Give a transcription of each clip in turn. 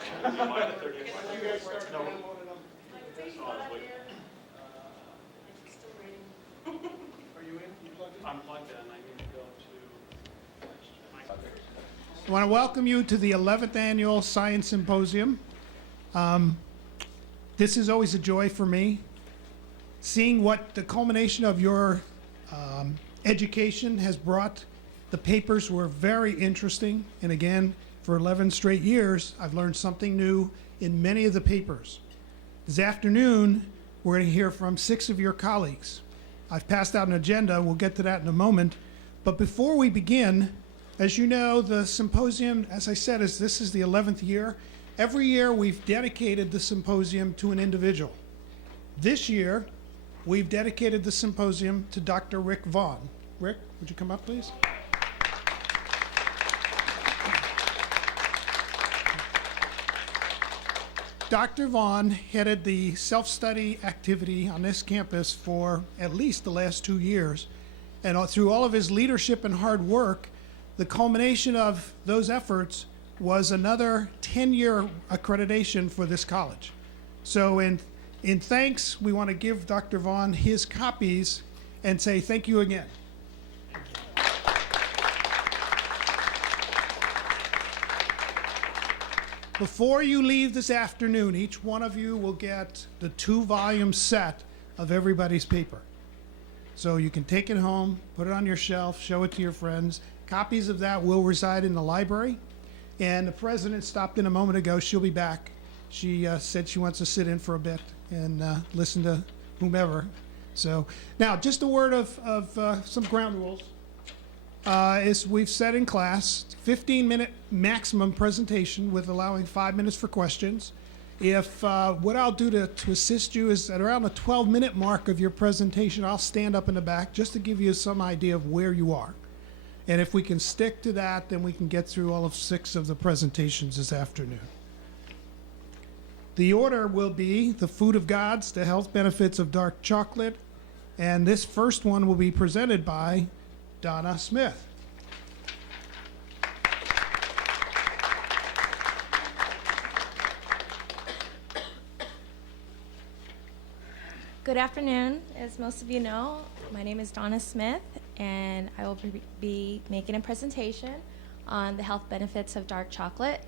I want to welcome you to the 11th Annual Science Symposium. This is always a joy for me. Seeing what the culmination of your education has brought. The papers were very interesting, and again, for 11 straight years, I've learned something new in many of the papers. This afternoon, we're going to hear from 6 of your colleagues. I've passed out an agenda, we'll get to that in a moment, but before we begin, as you know, the symposium, as I said, this is the 11th year. Every year we've dedicated the symposium to an individual. This year, we've dedicated the symposium to Dr. Rick Vaughn. Rick, would you come up, please? Dr. Vaughn headed the self-study activity on this campus for at least the last 2 years. And through all of his leadership and hard work, the culmination of those efforts was another 10-year accreditation for this college. So in thanks, we want to give Dr. Vaughn his copies and say thank you again. Before you leave this afternoon, each one of you will get the 2-volume set of everybody's paper. So you can take it home, put it on your shelf, show it to your friends. Copies of that will reside in the library. And the president stopped in a moment ago. She'll be back. She said she wants to sit in for a bit and listen to whomever. So now, just a word of some ground rules. As we've said in class, 15-minute maximum presentation with allowing 5 minutes for questions. If what I'll do to assist you is at around the 12-minute mark of your presentation, I'll stand up in the back just to give you some idea of where you are. And if we can stick to that, then we can get through all of 6 of the presentations this afternoon. The order will be the food of gods, the health benefits of dark chocolate, and this first one will be presented by Donna Smith. Good afternoon. As most of you know, my name is Donna Smith, and I will be making a presentation on the health benefits of dark chocolate.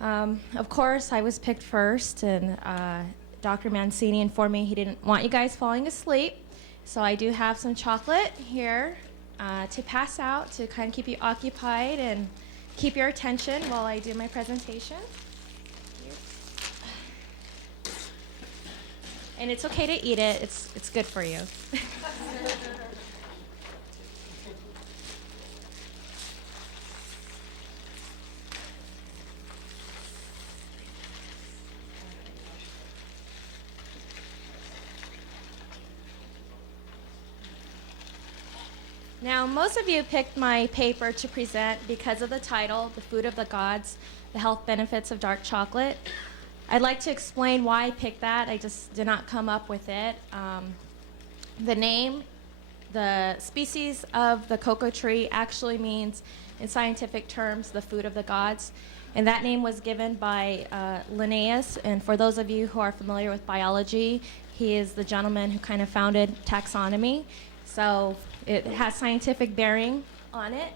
Of course, I was picked first, and Dr. Mancini informed me he didn't want you guys falling asleep, so I do have some chocolate here to pass out to kind of keep you occupied and keep your attention while I do my presentation. And it's okay to eat it. It's good for you. Now, most of you picked my paper to present because of the title, The Food of the Gods, the Health Benefits of Dark Chocolate. I'd like to explain why I picked that. I just did not come up with it. The name, the species of the cocoa tree actually means, in scientific terms, the food of the gods. And that name was given by Linnaeus. And for those of you who are familiar with biology, he is the gentleman who kind of founded taxonomy. So it has scientific bearing on it.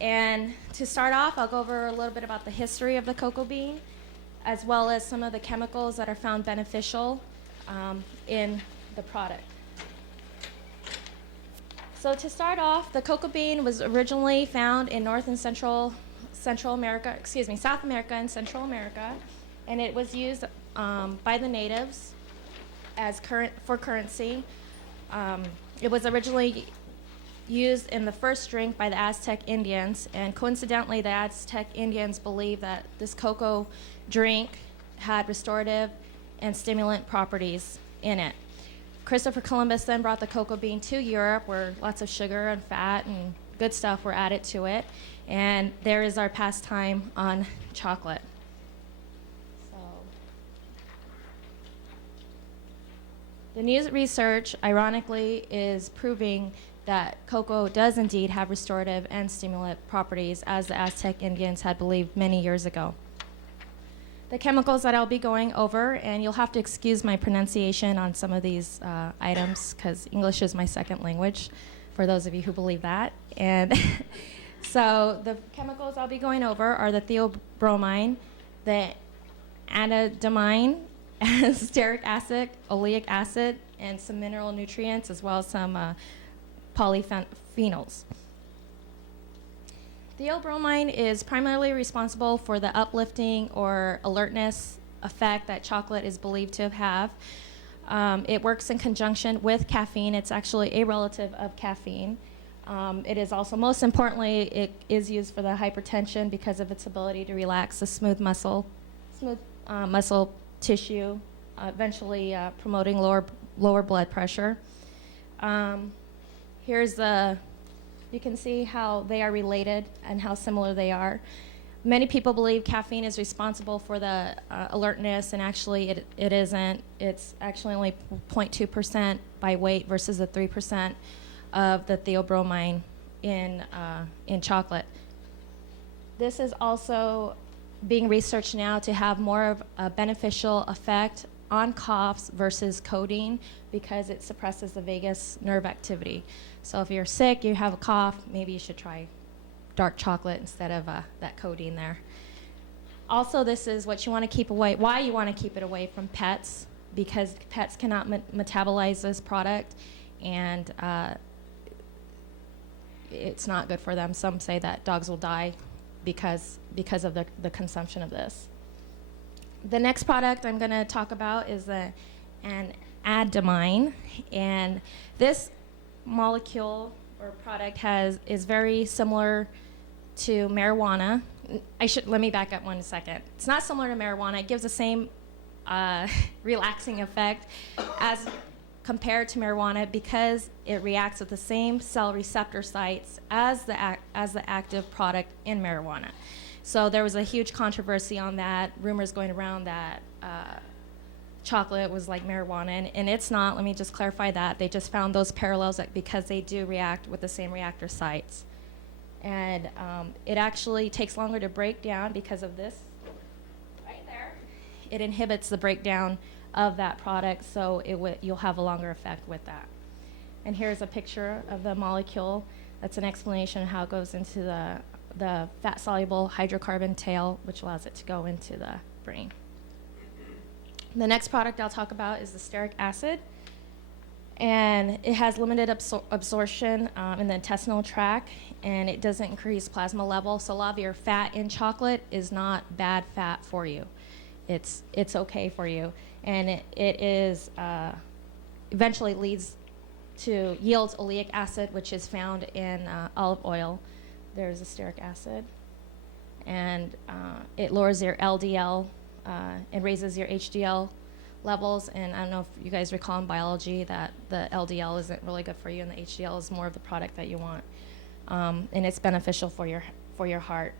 And to start off, I'll go over a little bit about the history of the cocoa bean, as well as some of the chemicals that are found beneficial in the product. So to start off, the cocoa bean was originally found in South America and Central America, and it was used by the natives as for currency. It was originally used in the first drink by the Aztec Indians, and coincidentally, the Aztec Indians believed that this cocoa drink had restorative and stimulant properties in it. Christopher Columbus then brought the cocoa bean to Europe, where lots of sugar and fat and good stuff were added to it, and there is our pastime on chocolate. The new research, ironically, is proving that cocoa does indeed have restorative and stimulant properties, as the Aztec Indians had believed many years ago. The chemicals that I'll be going over, and you'll have to excuse my pronunciation on some of these items because English is my second language, for those of you who believe that. And so the chemicals I'll be going over are the theobromine, the anandamide, stearic acid, oleic acid, and some mineral nutrients, as well as some polyphenols. Theobromine is primarily responsible for the uplifting or alertness effect that chocolate is believed to have. It works in conjunction with caffeine. It's actually a relative of caffeine. It is also, most importantly, it is used for the hypertension because of its ability to relax the smooth muscle tissue, eventually promoting lower blood pressure. You can see how they are related and how similar they are. Many people believe caffeine is responsible for the alertness, and actually it isn't. It's actually only 0.2% by weight versus the 3% of the theobromine in chocolate. This is also being researched now to have more of a beneficial effect on coughs versus codeine because it suppresses the vagus nerve activity. So if you're sick, you have a cough, maybe you should try dark chocolate instead of that codeine there. Also, this is what you want to keep away, why you want to keep it away from pets, because pets cannot metabolize this product, and it's not good for them. Some say that dogs will die because of the consumption of this. The next product I'm going to talk about is an anandamide, and this molecule or product is very similar to marijuana. Let me back up 1 second. It's not similar to marijuana. It gives the same relaxing effect as compared to marijuana because it reacts with the same cell receptor sites as the active product in marijuana. So there was a huge controversy on that, rumors going around that chocolate was like marijuana, and it's not. Let me just clarify that. They just found those parallels because they do react with the same reactor sites. And it actually takes longer to break down because of this right there. It inhibits the breakdown of that product, so you'll have a longer effect with that. And here's a picture of the molecule. That's an explanation of how it goes into the fat-soluble hydrocarbon tail, which allows it to go into the brain. The next product I'll talk about is the stearic acid, and it has limited absorption in the intestinal tract, and it doesn't increase plasma level, so a lot of your fat in chocolate is not bad fat for you. It's okay for you, and it is eventually yields oleic acid, which is found in olive oil. There's the stearic acid, and it lowers your LDL and raises your HDL levels. And I don't know if you guys recall in biology that the LDL isn't really good for you, and the HDL is more of the product that you want, and it's beneficial for your heart.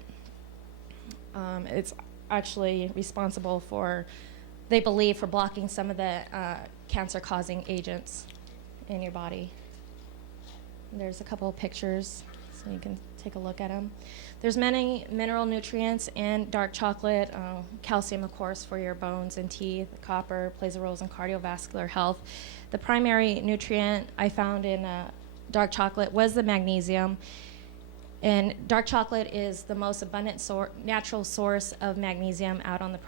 It's actually responsible for, they believe, for blocking some of the cancer-causing agents in your body. And there's a couple of pictures, so you can take a look at them. There's many mineral nutrients in dark chocolate. Calcium, of course, for your bones and teeth. Copper plays a role in cardiovascular health. The primary nutrient I found in dark chocolate was the magnesium. And dark chocolate is the most abundant natural source of magnesium out on the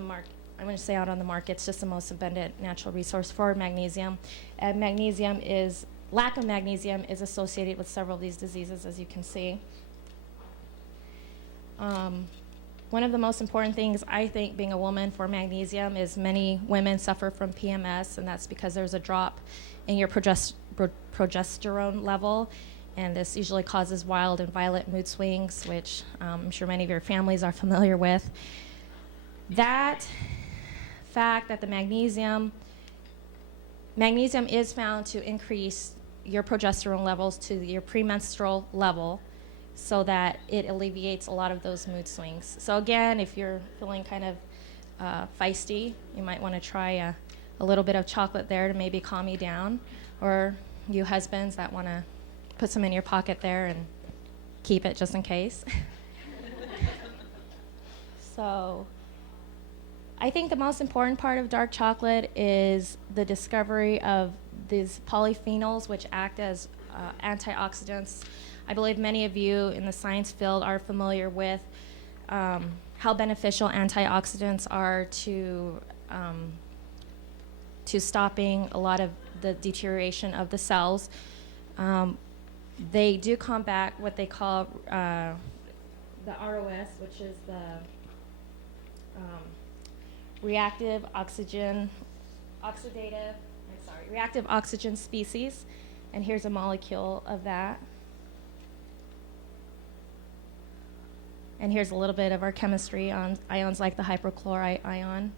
market. I'm going to say out on the market. It's just the most abundant natural resource for magnesium. And lack of magnesium is associated with several of these diseases, as you can see. One of the most important things, I think, being a woman for magnesium is many women suffer from PMS, and that's because there's a drop in your progesterone level, and this usually causes wild and violent mood swings, which I'm sure many of your families are familiar with. That fact that the magnesium is found to increase your progesterone levels to your premenstrual level so that it alleviates a lot of those mood swings. So again, if you're feeling kind of feisty, you might want to try a little bit of chocolate there to maybe calm you down, or you husbands that want to put some in your pocket there and keep it just in case. So I think the most important part of dark chocolate is the discovery of these polyphenols, which act as antioxidants. I believe many of you in the science field are familiar with how beneficial antioxidants are to stopping a lot of the deterioration of the cells. They do combat what they call the ROS, which is the reactive oxygen species. And here's a molecule of that. And here's a little bit of our chemistry on ions like the hypochlorite ion.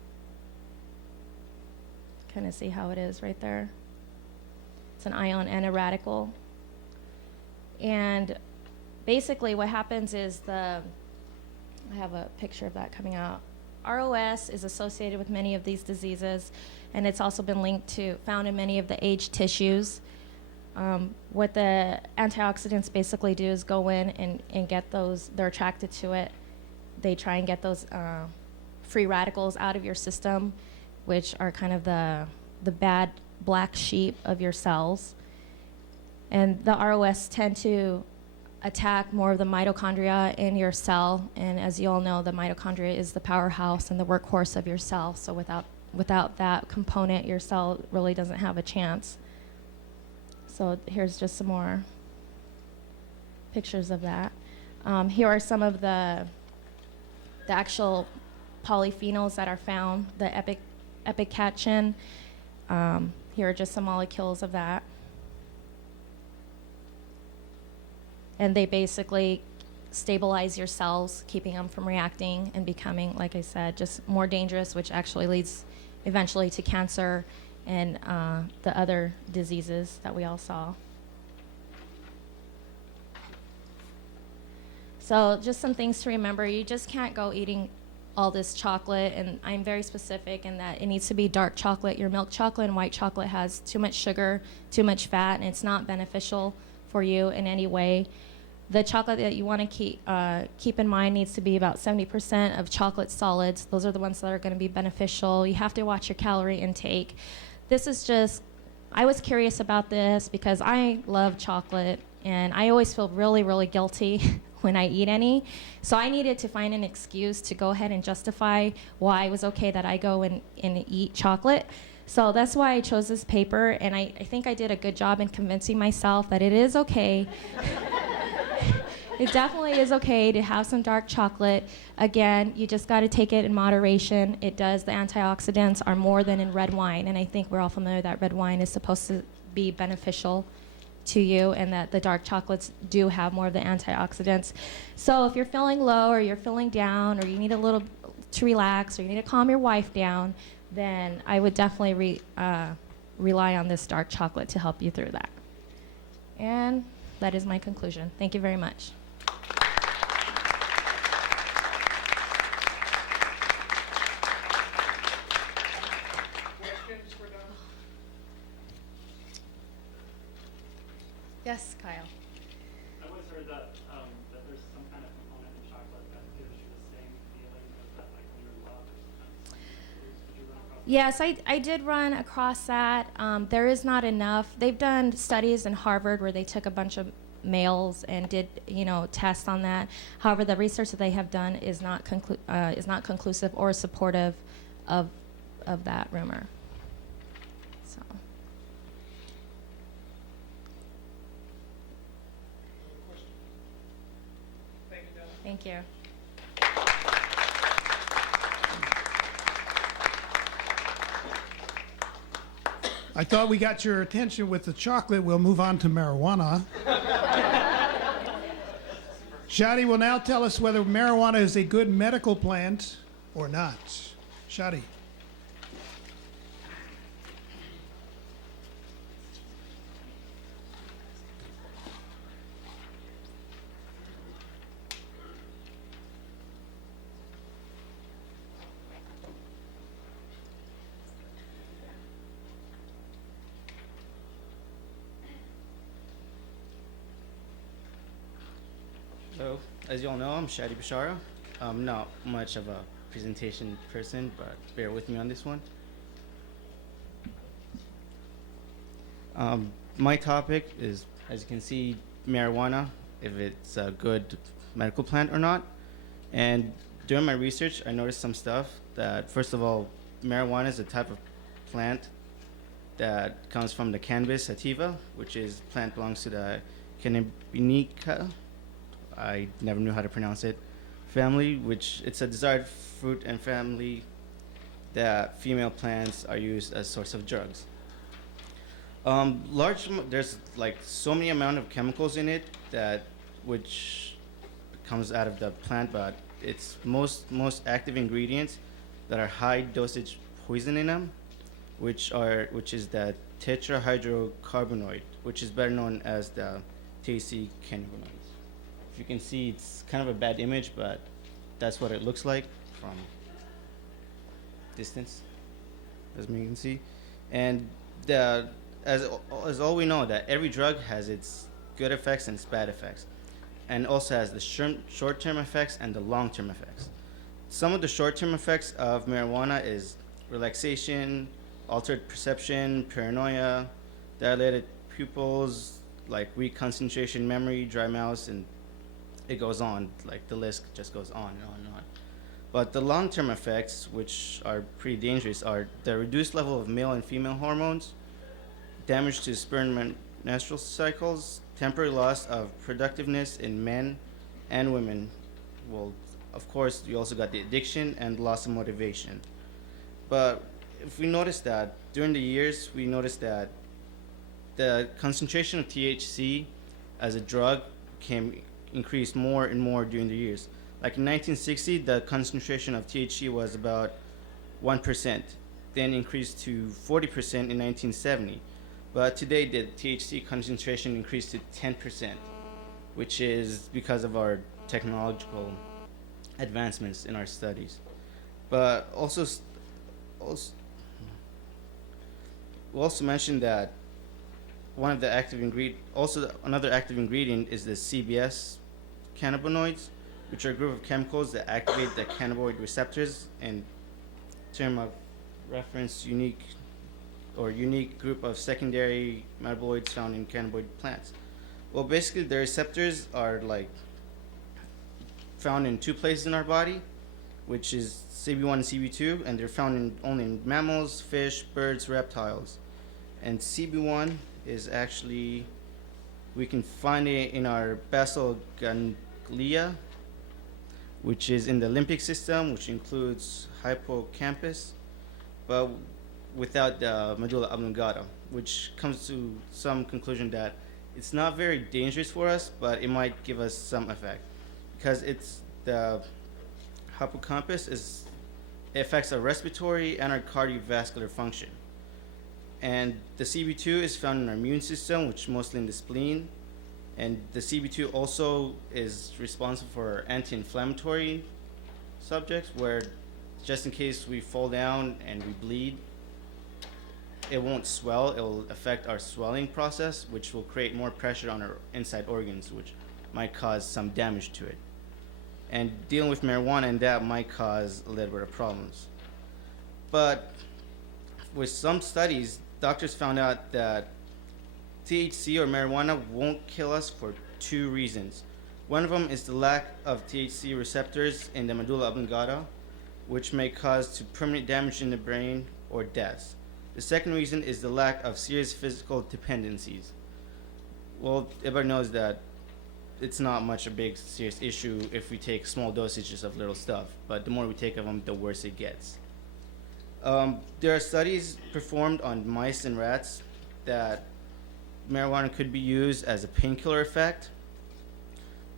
Kind of see how it is right there. It's an ion and a radical. And basically what happens is I have a picture of that coming out. ROS is associated with many of these diseases, and it's also been found in many of the aged tissues. What the antioxidants basically do is go in and get those, they're attracted to it. They try and get those free radicals out of your system, which are kind of the bad black sheep of your cells. And the ROS tend to attack more of the mitochondria in your cell. And as you all know, the mitochondria is the powerhouse and the workhorse of your cell. So without that component, your cell really doesn't have a chance. So here's just some more pictures of that. Here are some of the actual polyphenols that are found, the epicatechin. Here are just some molecules of that. And they basically stabilize your cells, keeping them from reacting and becoming, like I said, just more dangerous, which actually leads eventually to cancer and the other diseases that we all saw. So just some things to remember. You just can't go eating all this chocolate, and I'm very specific in that it needs to be dark chocolate. Your milk chocolate and white chocolate has too much sugar, too much fat, and it's not beneficial for you in any way. The chocolate that you want to keep in mind needs to be about 70% of chocolate solids. Those are the ones that are going to be beneficial. You have to watch your calorie intake. This is just, I was curious about this because I love chocolate, and I always feel really, really guilty when I eat any. So I needed to find an excuse to go ahead and justify why it was okay that I go and eat chocolate. So that's why I chose this paper, and I think I did a good job in convincing myself that it is okay. It definitely is okay to have some dark chocolate. Again, you just got to take it in moderation. The antioxidants are more than in red wine, and I think we're all familiar that red wine is supposed to be beneficial to you, and that the dark chocolates do have more of the antioxidants. So if you're feeling low, or you're feeling down, or you need a little to relax, or you need to calm your wife down, then I would definitely rely on this dark chocolate to help you through that. And that is my conclusion. Thank you very much. Questions for Don? Yes, Kyle. I always heard that there's some kind of component in chocolate that gives you the same feeling as that, like when you're loved or something. Did you run across that? Yes, I did run across that. There is not enough. They've done studies in Harvard where they took a bunch of males and did tests on that. However, the research that they have done is not conclusive or supportive of that rumor. So. Thank you. I thought we got your attention with the chocolate. We'll move on to marijuana. Shadi will now tell us whether marijuana is a good medical plant or not. Shadi. So, as you all know, I'm Shadi Bashara. I'm not much of a presentation person, but bear with me on this one. My topic is, as you can see, marijuana, if it's a good medical plant or not. And during my research, I noticed some stuff that, first of all, marijuana is a type of plant that comes from the cannabis sativa, which is plant belongs to the Cannabinica. I never knew how to pronounce it. Family, which it's a desired fruit and family that female plants are used as source of drugs. There's like so many amount of chemicals in it that which comes out of the plant, but its most active ingredients that are high dosage poison in them, which is the tetrahydrocarbonate, which is better known as the THC cannabinoids. If you can see, it's kind of a bad image, but that's what it looks like from distance, as you can see. And as all we know, that every drug has its good effects and its bad effects, and also has the short-term effects and the long-term effects. Some of the short-term effects of marijuana is relaxation, altered perception, paranoia, dilated pupils, like weak concentration, memory, dry mouth, and it goes on. Like the list just goes on and on and on. But the long-term effects, which are pretty dangerous, are the reduced level of male and female hormones, damage to sperm and menstrual cycles, temporary loss of productiveness in men and women. Well, of course, you also got the addiction and loss of motivation. But if we notice that during the years, we noticed that the concentration of THC as a drug came increased more and more during the years. Like in 1960, the concentration of THC was about 1%, then increased to 40% in 1970. But today, the THC concentration increased to 10%, which is because of our technological advancements in our studies. But we also mentioned that another active ingredient is the CBS cannabinoids, which are a group of chemicals that activate the cannabinoid receptors, in term of reference, unique group of secondary metaboloids found in cannabinoid plants. Well, basically, the receptors are like found in two places in our body, which is CB1 and CB2, and they're found only in mammals, fish, birds, reptiles. And CB1 is actually, we can find it in our basal ganglia, which is in the limbic system, which includes hippocampus, but without the medulla oblongata, which comes to some conclusion that it's not very dangerous for us, but it might give us some effect, because it's the hippocampus it affects our respiratory and our cardiovascular function. And the CB2 is found in our immune system, which is mostly in the spleen. And the CB2 also is responsible for anti-inflammatory subjects, where just in case we fall down and we bleed, it won't swell. It will affect our swelling process, which will create more pressure on our inside organs, which might cause some damage to it. And dealing with marijuana and that might cause a little bit of problems. But with some studies, doctors found out that THC or marijuana won't kill us for two reasons. One of them is the lack of THC receptors in the medulla oblongata, which may cause to permanent damage in the brain or death. The second reason is the lack of serious physical dependencies. Well, everybody knows that it's not much a big serious issue if we take small dosages of little stuff, but the more we take of them, the worse it gets. There are studies performed on mice and rats that marijuana could be used as a painkiller effect,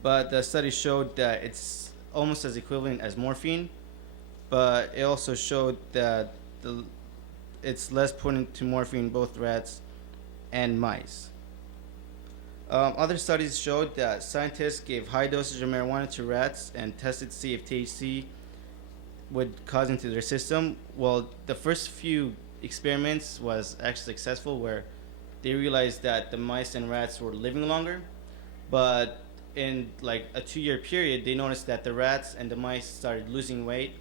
but the study showed that it's almost as equivalent as morphine, but it also showed that it's less potent to morphine in both rats and mice. Other studies showed that scientists gave high dosage of marijuana to rats and tested to see if THC would cause into their system. Well, the first few experiments was actually successful, where they realized that the mice and rats were living longer, but in like a 2-year period, they noticed that the rats and the mice started losing weight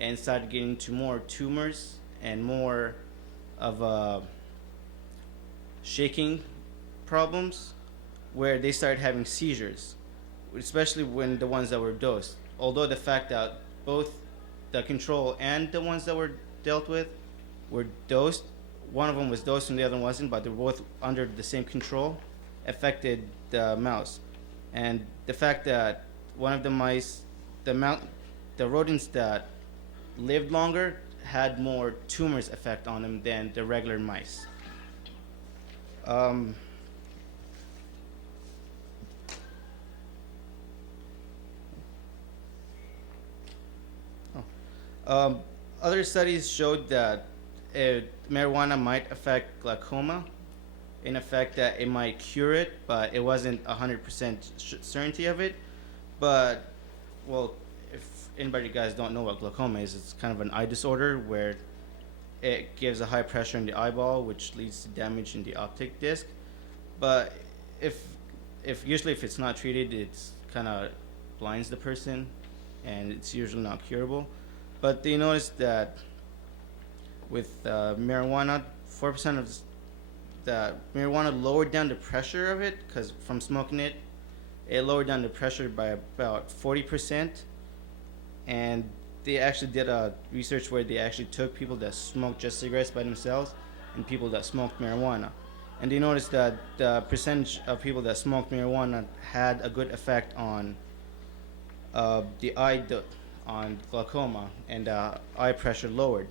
and started getting into more tumors and more of shaking problems, where they started having seizures, especially when the ones that were dosed. Although the fact that both the control and the ones that were dealt with were dosed, one of them was dosed and the other wasn't, but they were both under the same control, affected the mouse. And the fact that one of the mice, the rodents that lived longer had more tumors effect on them than the regular mice. Other studies showed that marijuana might affect glaucoma, in effect that it might cure it, but it wasn't 100% certainty of it. But, well, if anybody guys don't know what glaucoma is, it's kind of an eye disorder where it gives a high pressure in the eyeball, which leads to damage in the optic disc. But if usually if it's not treated, it's kind of blinds the person, and it's usually not curable. But they noticed that with marijuana, 4% of the marijuana lowered down the pressure of it, because from smoking it, it lowered down the pressure by about 40%. And they actually did a research where they actually took people that smoked just cigarettes by themselves and people that smoked marijuana. And they noticed that the percentage of people that smoked marijuana had a good effect on the eye, on glaucoma, and eye pressure lowered.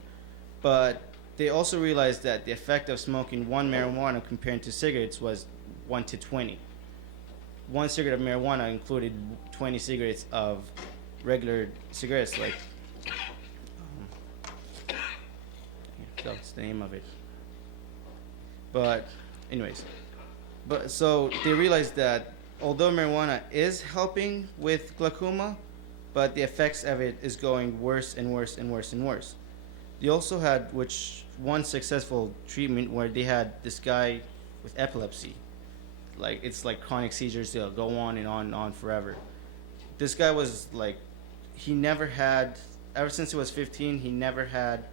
But they also realized that the effect of smoking one marijuana compared to cigarettes was 1 to 20. One cigarette of marijuana included 20 cigarettes of regular cigarettes, like that's the name of it. But anyways, so they realized that although marijuana is helping with glaucoma, but the effects of it is going worse and worse and worse and worse. They also had one successful treatment where they had this guy with epilepsy. Like, it's like chronic seizures, they'll go on and on and on forever. This guy was like, he never had, ever since he was 15, he never had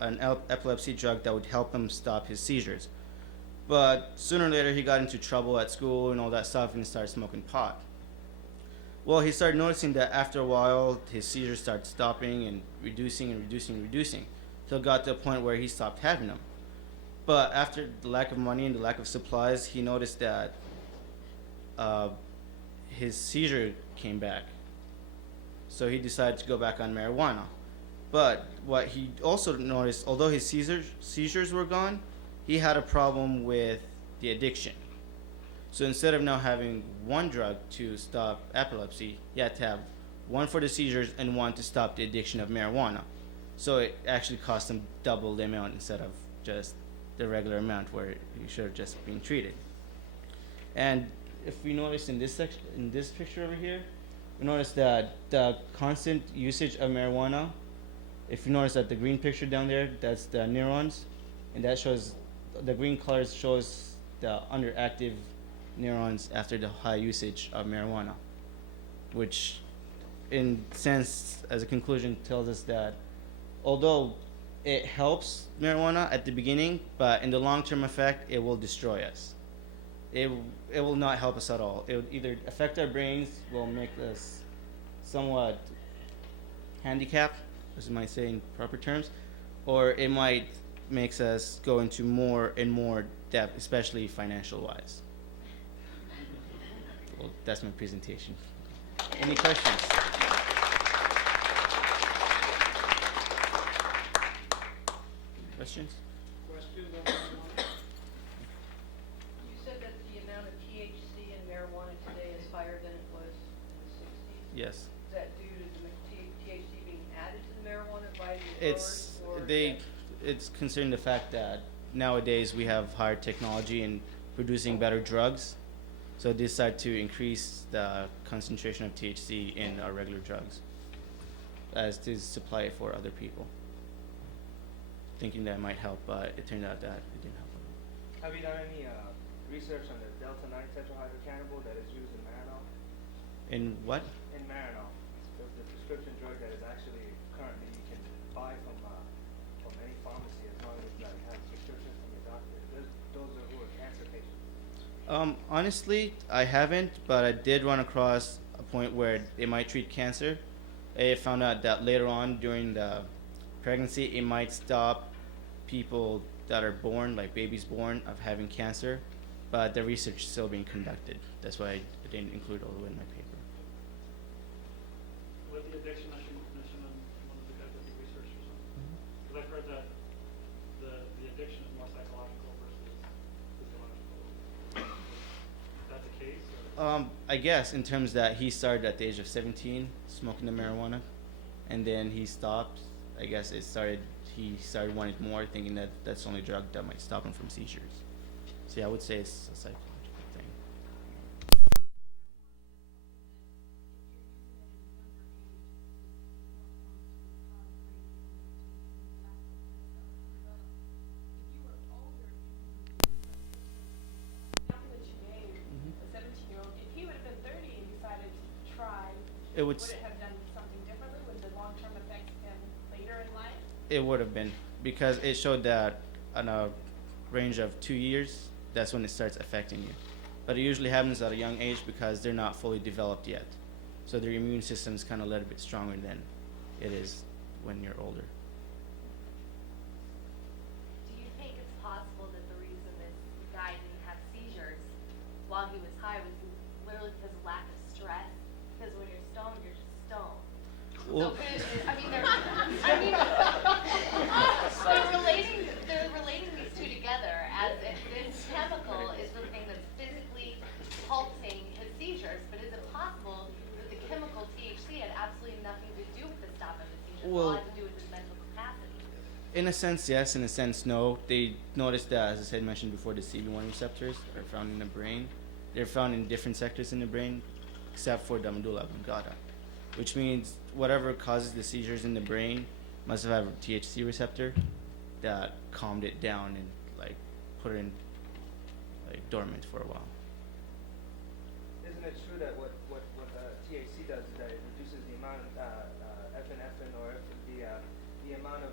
an epilepsy drug that would help him stop his seizures. But sooner or later he got into trouble at school and all that stuff and started smoking pot. Well, he started noticing that after a while, his seizures started stopping and reducing and reducing and reducing, till it got to a point where he stopped having them. But after the lack of money and the lack of supplies, he noticed that his seizure came back. So he decided to go back on marijuana. But what he also noticed, although his seizures were gone, he had a problem with the addiction. So instead of now having one drug to stop epilepsy, he had to have one for the seizures and one to stop the addiction of marijuana. So it actually cost him double the amount instead of just the regular amount where he should have just been treated. And if we notice in this section, in this picture over here, we notice that the constant usage of marijuana, if you notice that the green picture down there, that's the neurons, and that shows, the green colors shows the underactive neurons after the high usage of marijuana, which in sense, as a conclusion, tells us that although it helps marijuana at the beginning, but in the long-term effect, it will destroy us. It will not help us at all. It will either affect our brains, will make us somewhat handicapped, as you might say in proper terms, or it might make us go into more and more debt, especially financial-wise. Well, that's my presentation. Any questions? Questions? Questions on marijuana? You said that the amount of THC in marijuana today is higher than it was in the 60s? Yes. Is that due to the THC being added to the marijuana by the It's authorities, or it's considering the fact that nowadays we have higher technology in producing better drugs, so they decide to increase the concentration of THC in our regular drugs as to supply it for other people, thinking that it might help, but it turned out that it didn't help them. Have you done any research on the delta-9 tetrahydrocannabinol that is used in Marinol? In what? In Marinol, the prescription drug that is actually currently you can buy from any pharmacy as long as you have a prescription from your doctor. Those are who are cancer patients. Honestly, I haven't, but I did run across a point where it might treat cancer. I found out that later on during the pregnancy, it might stop people that are born, like babies born, of having cancer, but the research is still being conducted. That's why I didn't include all the way in my paper. With the addiction, I should mention on one of the guys that do research or something. Because I've heard that the addiction is more psychological versus physiological. That's the case? Or? I guess in terms that he started at the age of 17 smoking the marijuana, and then he stopped. I guess he started wanting more, thinking that that's the only drug that might stop him from seizures. So yeah, I would say it's a psychological thing. Example that you gave, a 17-year-old, if he would have been 30 and decided to try, It would. would it have done something differently? Would the long-term effects been later in life? It would have been, because it showed that on a range of 2 years, that's when it starts affecting you. But it usually happens at a young age because they're not fully developed yet. So their immune system is kind of a little bit stronger than it is when you're older. Do you think it's possible that the reason this guy didn't have seizures while he was high was literally because of lack of stress? Because when you're stoned, you're just stoned. Well, They're relating these two together as if this chemical is the thing that's physically halting his seizures. But is it possible that the chemical THC had absolutely nothing to do with the stop of his seizures, all Well, had to do with his mental capacity? in a sense, yes. In a sense, no. They noticed that, as I had mentioned before, the CB1 receptors are found in the brain. They're found in different sectors in the brain, except for the medulla oblongata, which means whatever causes the seizures in the brain must have had a THC receptor that calmed it down and like put it in like dormant for a while. Isn't it true that what THC does is that it reduces the amount of epinephrine or the amount of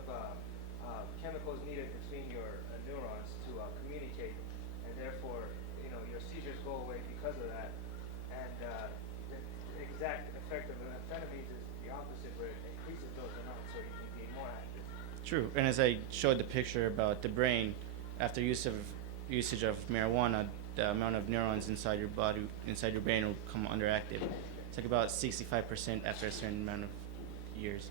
chemicals needed between your neurons to communicate, and therefore your seizures go away because of that. And the exact effect of amphetamines is the opposite, where it increases those amounts so you can be more active. True, and as I showed the picture about the brain, after usage of marijuana, the amount of neurons inside your body, inside your brain, will come underactive. It's like about 65% after a certain amount of years.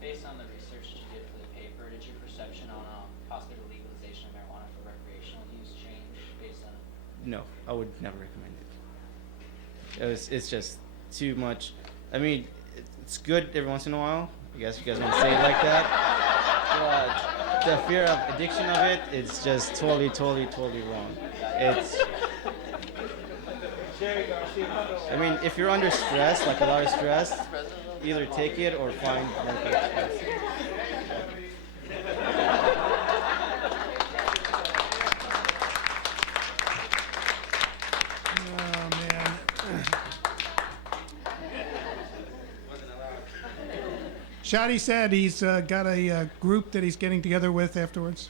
Based on the research that you did for the paper, did your perception on possibly the legalization of marijuana for recreational use change based on? No, I would never recommend it. It's just too much. I mean, it's good every once in a while. I guess you guys want to say it like that. But the fear of addiction of it, it's just totally wrong. It's. I mean, if you're under stress, like a lot of stress, either take it or find mental stress. Oh, man. Shadi said he's got a group that he's getting together with afterwards.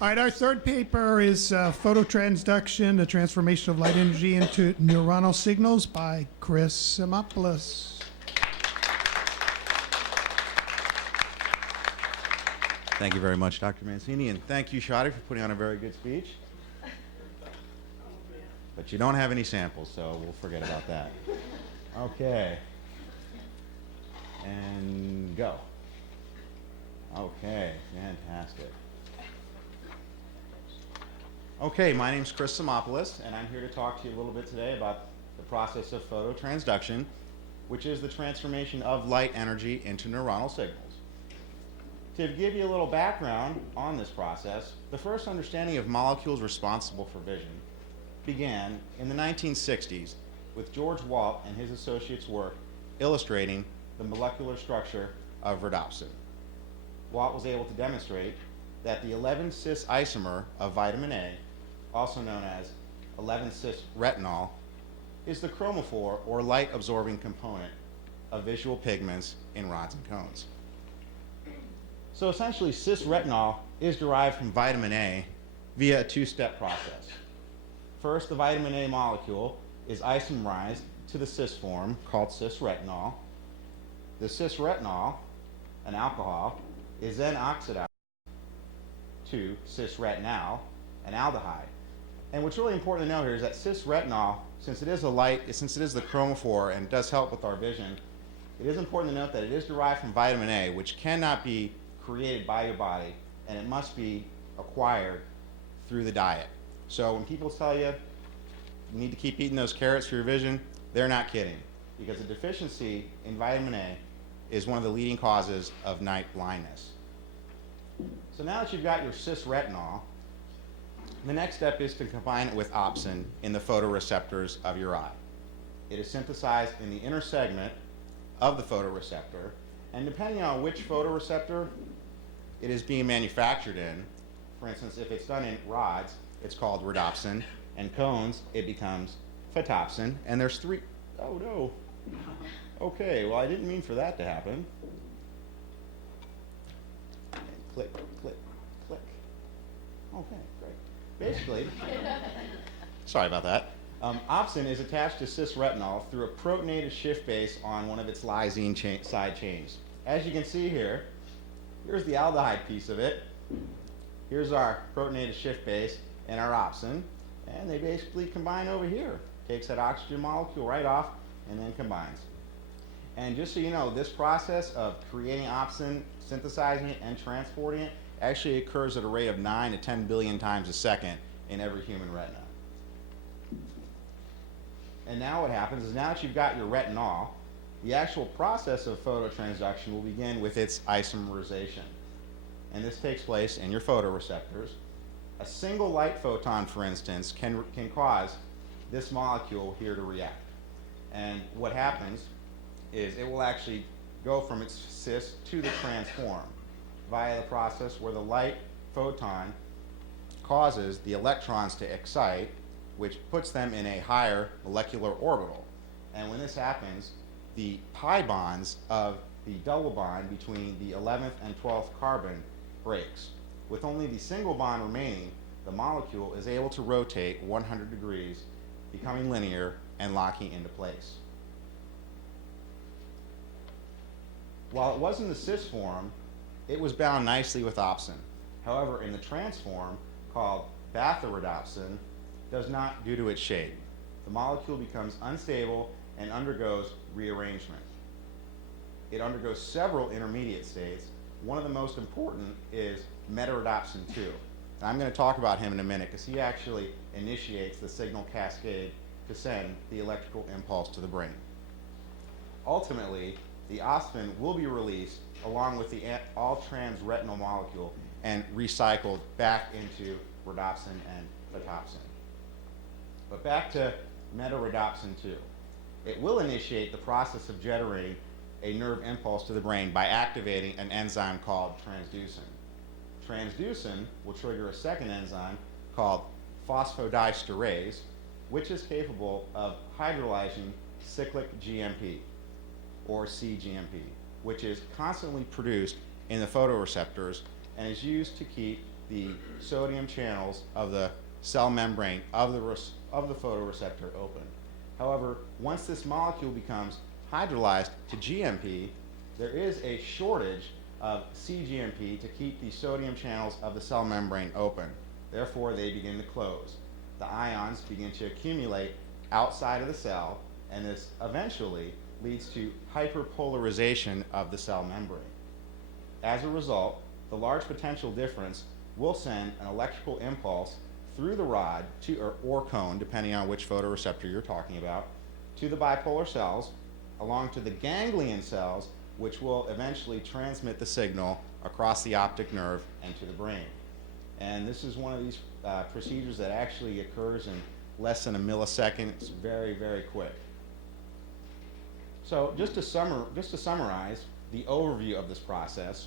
All right, our third paper is Phototransduction, the transformation of light energy into neuronal signals by Chris Symopoulos. Thank you very much, Dr. Mancini, and thank you, Shadi, for putting on a very good speech. But you don't have any samples, so we'll forget about that. Okay. And go. Okay, fantastic. Okay, my name's Chris Symopoulos, and I'm here to talk to you a little bit today about the process of phototransduction, which is the transformation of light energy into neuronal signals. To give you a little background on this process, the first understanding of molecules responsible for vision began in the 1960s with George Walt and his associates' work illustrating the molecular structure of rhodopsin. Walt was able to demonstrate that the 11-cis isomer of vitamin A, also known as 11-cis retinol is the chromophore or light absorbing component of visual pigments in rods and cones. So essentially, cis retinol is derived from vitamin A via a two-step process. First, the vitamin A molecule is isomerized to the cis form called cis retinol. The cis retinol, an alcohol, is then oxidized to cis retinal, an aldehyde. And what's really important to know here is that cis retinol, since it is the chromophore and does help with our vision, it is important to note that it is derived from vitamin A, which cannot be created by your body, and it must be acquired through the diet. So when people tell you you need to keep eating those carrots for your vision, they're not kidding, because a deficiency in vitamin A is one of the leading causes of night blindness. So now that you've got your cis retinol, the next step is to combine it with opsin in the photoreceptors of your eye. It is synthesized in the inner segment of the photoreceptor, and depending on which photoreceptor it is being manufactured in, for instance, if it's done in rods, it's called rhodopsin, and cones, it becomes photopsin, and there's three. Oh no. Okay, well, I didn't mean for that to happen. Click, click, click. Okay, great. Basically, sorry about that. Opsin is attached to cis retinol through a protonated shift base on one of its lysine side chains. As you can see here, here's the aldehyde piece of it. Here's our protonated shift base and our opsin, and they basically combine over here. Takes that oxygen molecule right off and then combines. And just so you know, this process of creating opsin, synthesizing it, and transporting it actually occurs at a rate of 9 to 10 billion times a second in every human retina. And now what happens is, now that you've got your retinol, the actual process of phototransduction will begin with its isomerization. And this takes place in your photoreceptors. A single light photon, for instance, can cause this molecule here to react. And what happens is it will actually go from its cis to the transform via the process where the light photon causes the electrons to excite, which puts them in a higher molecular orbital. And when this happens, the pi bonds of the double bond between the 11th and 12th carbon breaks. With only the single bond remaining, the molecule is able to rotate 100 degrees, becoming linear and locking into place. While it was in the cis form, it was bound nicely with opsin. However, in the trans form, called bathorodopsin, does not due to its shape. The molecule becomes unstable and undergoes rearrangement. It undergoes several intermediate states. One of the most important is metarodopsin 2. And I'm going to talk about him in a minute because he actually initiates the signal cascade to send the electrical impulse to the brain. Ultimately, the opsin will be released along with the all-trans retinal molecule and recycled back into rhodopsin and photopsin. But back to metarodopsin 2. It will initiate the process of generating a nerve impulse to the brain by activating an enzyme called transducin. Transducin will trigger a second enzyme called phosphodiesterase, which is capable of hydrolyzing cyclic GMP, or cGMP, which is constantly produced in the photoreceptors and is used to keep the sodium channels of the cell membrane of the photoreceptor open. However, once this molecule becomes hydrolyzed to GMP, there is a shortage of cGMP to keep the sodium channels of the cell membrane open. Therefore, they begin to close. The ions begin to accumulate outside of the cell, and this eventually leads to hyperpolarization of the cell membrane. As a result, the large potential difference will send an electrical impulse through the rod or cone, depending on which photoreceptor you're talking about, to the bipolar cells, along to the ganglion cells, which will eventually transmit the signal across the optic nerve and to the brain. And this is one of these procedures that actually occurs in less than a millisecond. It's very, very quick. So just to summarize the overview of this process,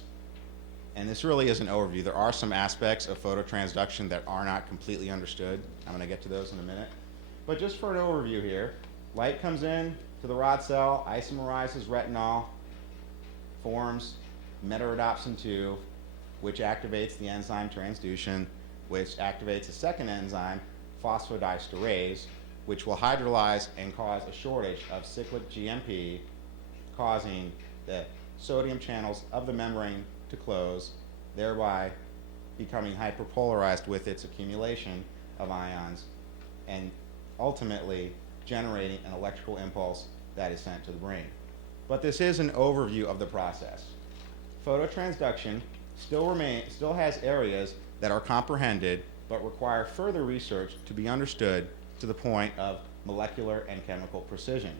and this really is an overview. There are some aspects of phototransduction that are not completely understood. I'm going to get to those in a minute. But just for an overview here, light comes in to the rod cell, isomerizes retinol, forms metarhodopsin 2, which activates the enzyme transduction, which activates a second enzyme, phosphodiesterase, which will hydrolyze and cause a shortage of cyclic GMP, causing the sodium channels of the membrane to close, thereby becoming hyperpolarized with its accumulation of ions, and ultimately generating an electrical impulse that is sent to the brain. But this is an overview of the process. Phototransduction still has areas that are comprehended but require further research to be understood to the point of molecular and chemical precision.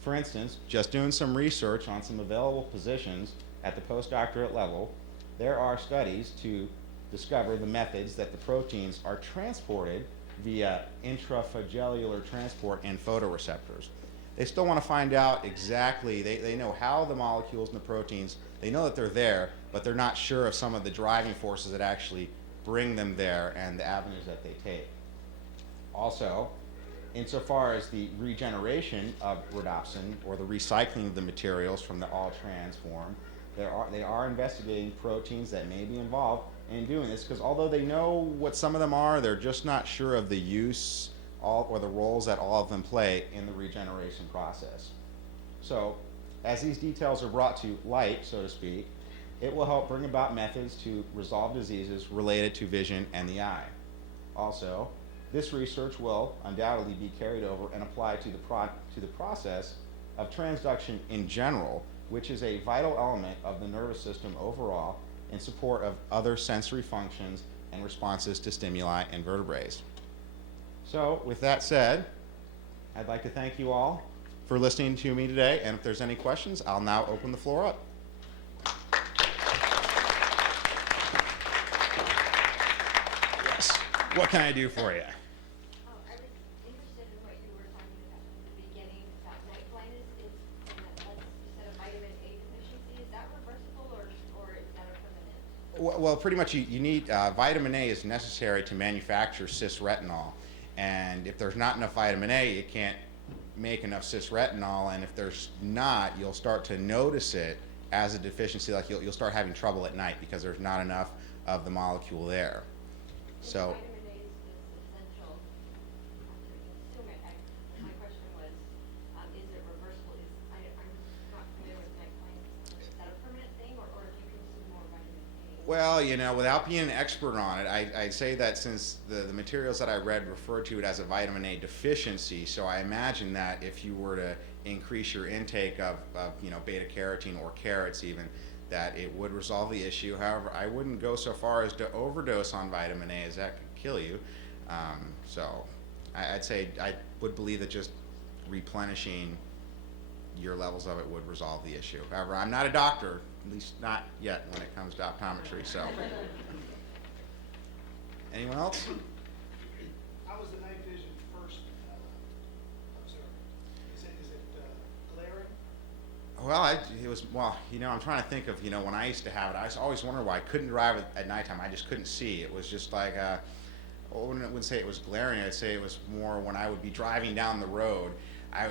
For instance, just doing some research on some available positions at the postdoctorate level, there are studies to discover the methods that the proteins are transported via intraflagellar transport in photoreceptors. They still want to find out exactly, they know how the molecules and the proteins, they know that they're there, but they're not sure of some of the driving forces that actually bring them there and the avenues that they take. Also, insofar as the regeneration of rhodopsin or the recycling of the materials from the all-trans form, they are investigating proteins that may be involved in doing this, because although they know what some of them are, they're just not sure of the use or the roles that all of them play in the regeneration process. So, as these details are brought to light, so to speak, it will help bring about methods to resolve diseases related to vision and the eye. Also, this research will undoubtedly be carried over and applied to the process of transduction in general, which is a vital element of the nervous system overall in support of other sensory functions and responses to stimuli in vertebrates. So, with that said, I'd like to thank you all for listening to me today, and if there's any questions, I'll now open the floor up. Yes. What can I do for you? I was interested in what you were talking about at the beginning about night blindness. You said a vitamin A deficiency. Is that reversible or is that a permanent? Well, pretty much you need, vitamin A is necessary to manufacture cis-retinol. And if there's not enough vitamin A, you can't make enough cis-retinol. And if there's not, you'll start to notice it as a deficiency. Like you'll start having trouble at night because there's not enough of the molecule there. So. Vitamin A is essential to consume it. My question was, is it reversible? I'm not familiar with night blindness. Is that a permanent thing, or if you consume more vitamin A? Well, without being an expert on it, I'd say that since the materials that I read referred to it as a vitamin A deficiency, so I imagine that if you were to increase your intake of beta carotene or carrots even, that it would resolve the issue. However, I wouldn't go so far as to overdose on vitamin A, as that could kill you. So I'd say I would believe that just replenishing your levels of it would resolve the issue. However, I'm not a doctor, at least not yet when it comes to optometry. So, anyone else? How was the night vision first observed? Is it glaring? Well, I'm trying to think of, when I used to have it, I always wondered why I couldn't drive at nighttime. I just couldn't see. It was just like, I wouldn't say it was glaring. I'd say it was more when I would be driving down the road, I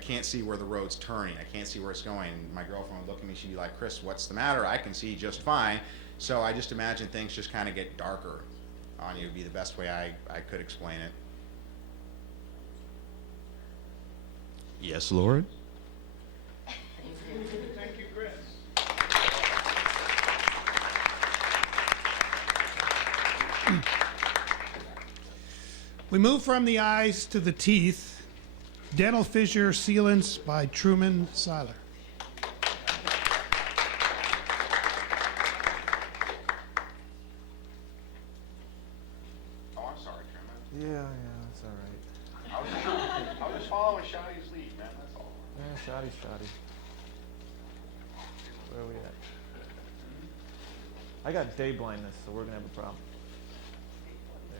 can't see where the road's turning. I can't see where it's going. My girlfriend would look at me, she'd be like, Chris, what's the matter? I can see just fine. So I just imagine things just kind of get darker on you would be the best way I could explain it. Yes, Lord? Thank you, Chris. We move from the eyes to the teeth. Dental Fissure Sealants by Truman Seiler. Oh, I'm sorry, Truman. Yeah, that's all right. I was just following Shotty's lead, man, that's all. Yeah, shoddy. Where are we at? I got day blindness, so we're gonna have a problem. There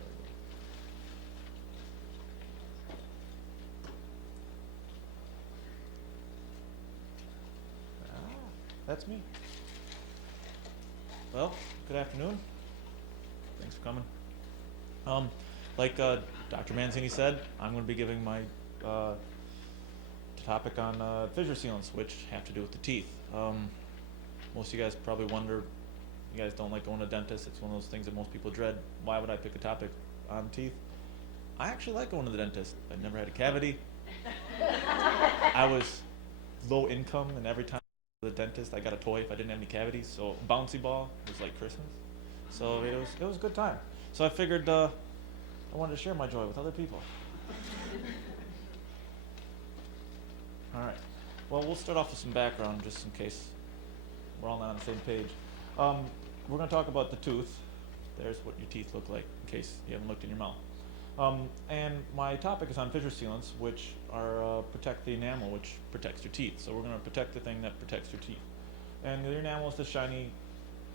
we go. That's me. Well, good afternoon. Thanks for coming. Like Dr. Mancini said, I'm going to be giving my topic on fissure sealants, which have to do with the teeth. Most of you guys probably wonder, you guys don't like going to the dentist. It's one of those things that most people dread. Why would I pick a topic on teeth? I actually like going to the dentist. I never had a cavity. I was low income, and every time I went to the dentist, I got a toy if I didn't have any cavities. So bouncy ball was like Christmas. So it was a good time. So I figured I wanted to share my joy with other people. All right. Well, we'll start off with some background just in case we're all not on the same page. We're going to talk about the tooth. There's what your teeth look like in case you haven't looked in your mouth. And my topic is on fissure sealants, which are protect the enamel, which protects your teeth. So we're going to protect the thing that protects your teeth. And the enamel is the shiny,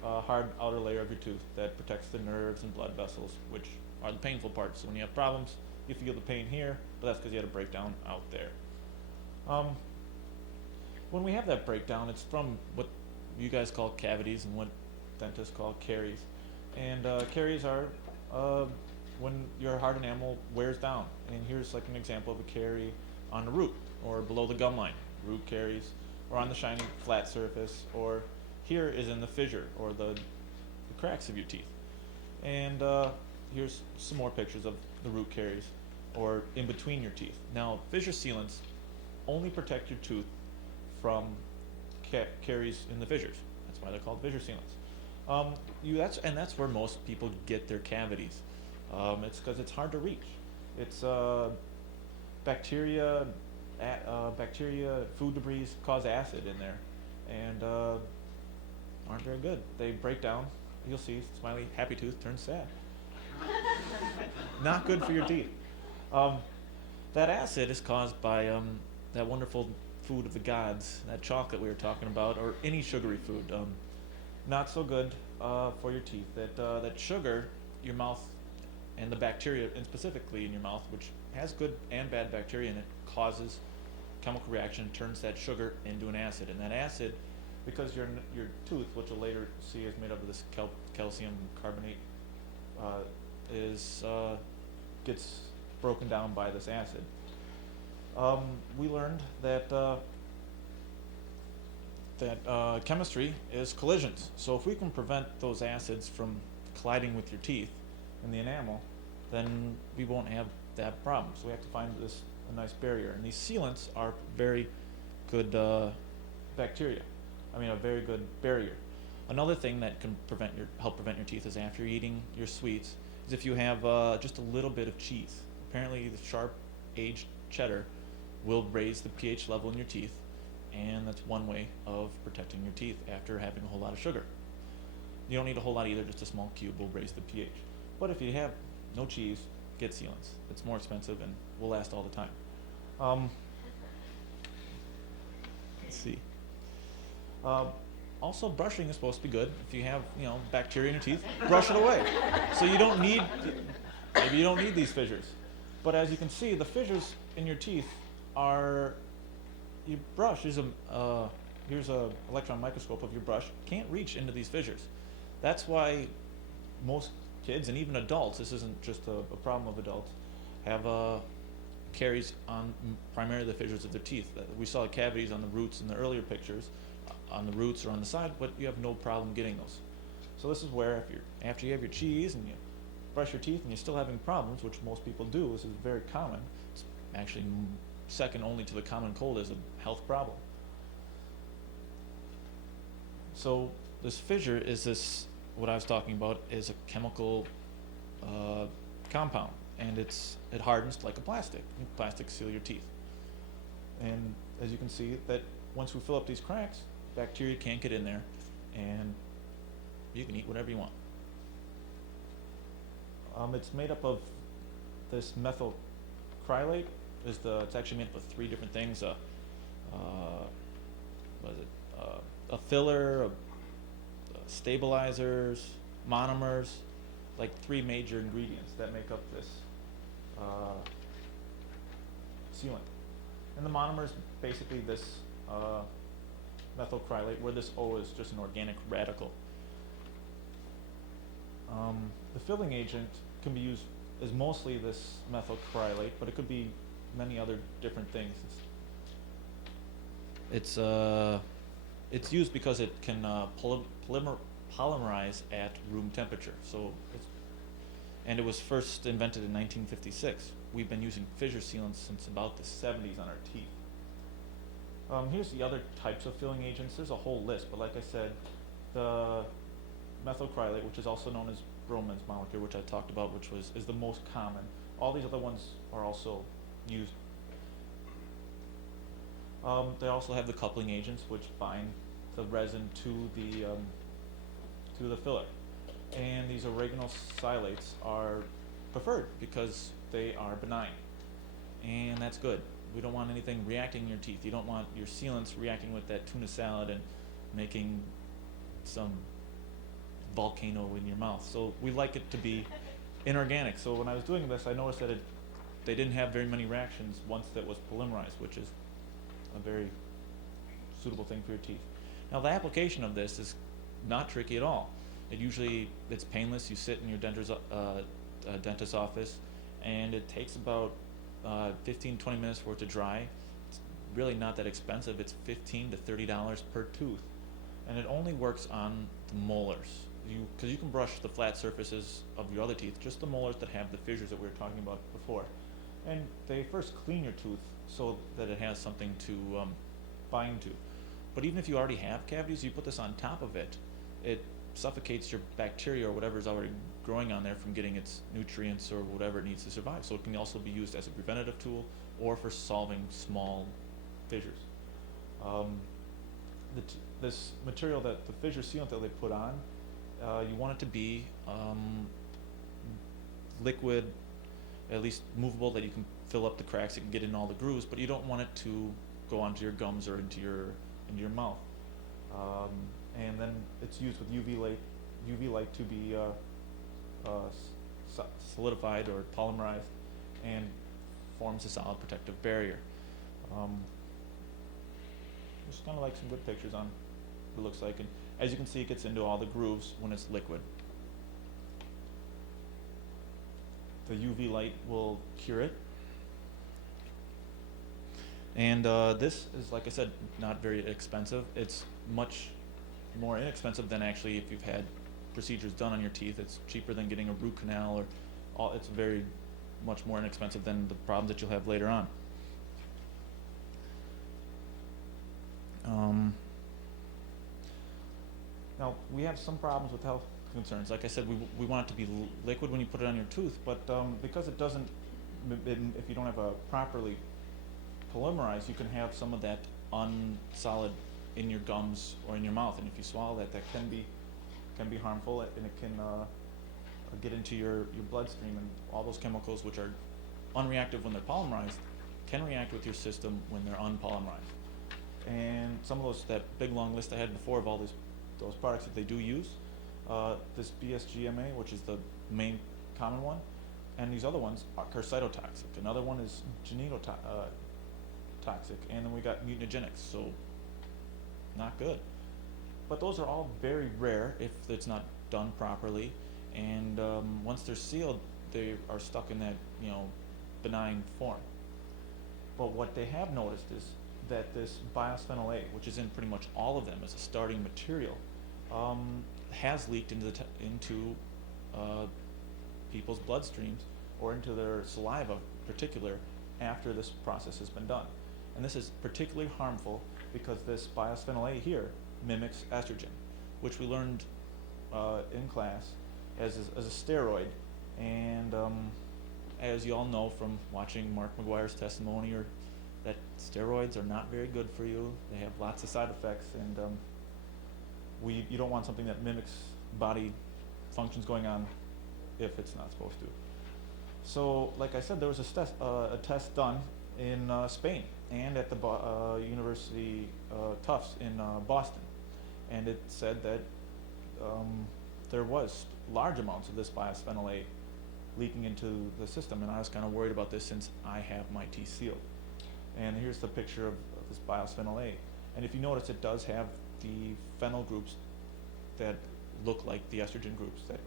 hard outer layer of your tooth that protects the nerves and blood vessels, which are the painful parts. So when you have problems, you feel the pain here, but that's because you had a breakdown out there. When we have that breakdown, it's from what you guys call cavities and what dentists call caries. And caries are when your hard enamel wears down. And here's like an example of a carie on the root or below the gum line, root caries, or on the shiny flat surface, or here is in the fissure or the cracks of your teeth. And here's some more pictures of the root caries or in between your teeth. Now, fissure sealants only protect your tooth from caries in the fissures. That's why they're called fissure sealants. That's where most people get their cavities. It's because it's hard to reach. It's bacteria, food debris cause acid in there, and aren't very good. They break down. You'll see, smiley, happy tooth turns sad. Not good for your teeth. That acid is caused by that wonderful food of the gods, that chocolate we were talking about, or any sugary food. Not so good for your teeth. That sugar, your mouth, and the bacteria, and specifically in your mouth, which has good and bad bacteria in it, causes chemical reaction, turns that sugar into an acid. And that acid, because your tooth, which you'll later see is made up of this calcium carbonate, gets broken down by this acid. We learned that chemistry is collisions. So if we can prevent those acids from colliding with your teeth and the enamel, then we won't have that problem. So we have to find a nice barrier. And these sealants are very good bacteria. I mean, a very good barrier. Another thing that can help prevent your teeth is after you're eating your sweets, is if you have just a little bit of cheese. Apparently, the sharp aged cheddar will raise the pH level in your teeth, and that's one way of protecting your teeth after having a whole lot of sugar. You don't need a whole lot either, just a small cube will raise the pH. But if you have no cheese, get sealants. It's more expensive and will last all the time. Let's see. Also, brushing is supposed to be good. If you have, bacteria in your teeth, brush it away. So maybe you don't need these fissures. But as you can see, the fissures in your teeth you brush. Here's a electron microscope of your brush. Can't reach into these fissures. That's why most kids and even adults, this isn't just a problem of adults, have caries on primarily the fissures of their teeth. We saw cavities on the roots in the earlier pictures, on the roots or on the side, but you have no problem getting those. So this is where after you have your cheese and you brush your teeth and you're still having problems, which most people do, this is very common. It's actually second only to the common cold as a health problem. So this fissure is what I was talking about, is a chemical compound, and it hardens like a plastic. Plastic seal your teeth. And as you can see, that once we fill up these cracks, bacteria can't get in there, and you can eat whatever you want. It's made up of this methyl acrylate. It's actually made up of 3 different things. A filler, stabilizers, monomers, like 3 major ingredients that make up this sealant. And the monomer is basically this methyl acrylate, where this O is just an organic radical. The filling agent can be used is mostly this methylcrylate, but it could be many other different things. It's used because it can polymerize at room temperature. And it was first invented in 1956. We've been using fissure sealants since about the 70s on our teeth. Here's the other types of filling agents. There's a whole list, but like I said, the methylcrylate, which is also known as Broman's molecule, which I talked about, is the most common. All these other ones are also used. They also have the coupling agents, which bind the resin to the filler. And these organosilates are preferred because they are benign, and that's good. We don't want anything reacting in your teeth. You don't want your sealants reacting with that tuna salad and making some volcano in your mouth. So we like it to be inorganic. So when I was doing this, I noticed that they didn't have very many reactions once that was polymerized, which is a very suitable thing for your teeth. Now the application of this is not tricky at all. It's painless. You sit in your dentist's office, and it takes about 15-20 minutes for it to dry. It's really not that expensive. It's $15 to $30 per tooth, and it only works on the molars. Because you can brush the flat surfaces of your other teeth, just the molars that have the fissures that we were talking about before. And they first clean your tooth so that it has something to bind to. But even if you already have cavities, you put this on top of it, it suffocates your bacteria or whatever is already growing on there from getting its nutrients or whatever it needs to survive. So it can also be used as a preventative tool or for solving small fissures. This material, the fissure sealant that they put on, you want it to be liquid, at least movable, that you can fill up the cracks, it can get in all the grooves, but you don't want it to go onto your gums or into your mouth. And then it's used with UV light to be solidified or polymerized and forms a solid protective barrier. Just kind of like some good pictures on what it looks like. And as you can see, it gets into all the grooves when it's liquid. The UV light will cure it. And this is, like I said, not very expensive. It's much more inexpensive than actually if you've had procedures done on your teeth. It's cheaper than getting a root canal, it's very much more inexpensive than the problems that you'll have later on. Now, we have some problems with health concerns. Like I said, we want it to be liquid when you put it on your tooth, but because it doesn't, if you don't have a properly polymerized, you can have some of that unsolid in your gums or in your mouth, and if you swallow that can be harmful, and it can get into your bloodstream, and all those chemicals which are unreactive when they're polymerized can react with your system when they're unpolymerized. And some of those, that big long list I had before of all those products that they do use, this BSGMA, which is the main common one, and these other ones are cytotoxic. Another one is genetotoxic, and then we got mutagenics, so not good. But those are all very rare if it's not done properly, and once they're sealed, they are stuck in that benign form. But what they have noticed is that this bisphenol A, which is in pretty much all of them as a starting material, has leaked into people's bloodstreams or into their saliva, in particular, after this process has been done. And this is particularly harmful because this bisphenol A here mimics estrogen, which we learned in class as a steroid. And as you all know from watching Mark McGuire's testimony, or that steroids are not very good for you. They have lots of side effects, and you don't want something that mimics body functions going on if it's not supposed to. So, like I said, there was a test done in Spain and at the University Tufts in Boston, and it said that there was large amounts of this bisphenol A leaking into the system, and I was kind of worried about this since I have my teeth sealed. And here's the picture of this bisphenol A, and if you notice, it does have the phenyl groups that look like the estrogen groups. That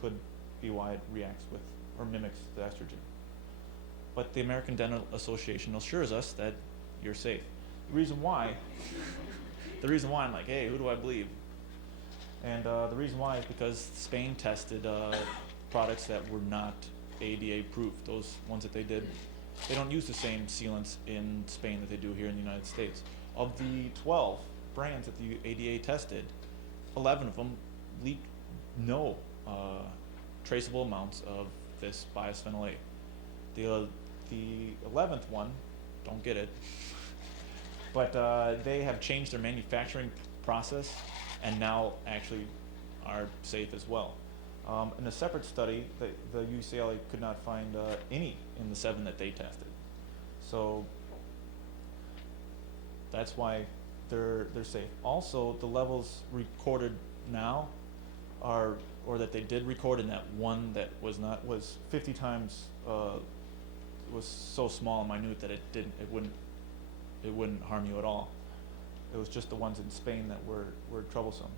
could be why it reacts with or mimics the estrogen. But the American Dental Association assures us that you're safe. The reason why I'm like, hey, who do I believe? And the reason why is because Spain tested products that were not ADA proof. Those ones that they did, they don't use the same sealants in Spain that they do here in the United States. Of the 12 brands that the ADA tested, 11 of them leaked no traceable amounts of this bisphenol A. The 11th one, don't get it, but they have changed their manufacturing process and now actually are safe as well. In a separate study, the UCLA could not find any in the 7 that they tested. So that's why they're safe. Also, the levels recorded now are, or that they did record in that one that was not, was 50 times, was so small and minute that it wouldn't harm you at all. It was just the ones in Spain that were troublesome.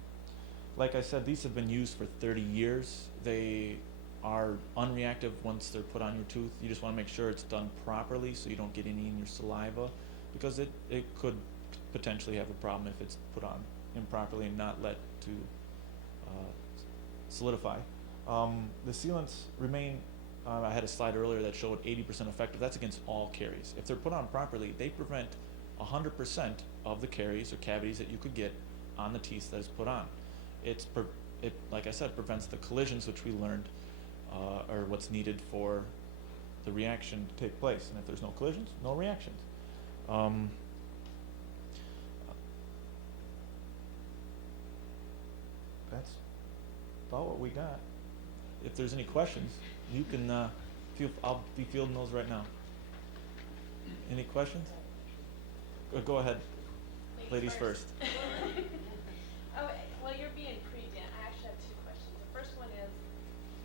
Like I said, these have been used for 30 years. They are unreactive once they're put on your tooth. You just want to make sure it's done properly so you don't get any in your saliva, because it could potentially have a problem if it's put on improperly and not let to solidify. The sealants remain, I had a slide earlier that showed 80% effective. That's against all caries. If they're put on properly, they prevent 100% of the caries or cavities that you could get on the teeth that is put on. It, like I said, prevents the collisions, which we learned are what's needed for the reaction to take place. And if there's no collisions, no reactions. That's about what we got. If there's any questions, you can I'll be fielding those right now. Any questions? Go ahead. Ladies first. Oh, well, you're being pre-Dan. I actually have 2 questions. The first one is,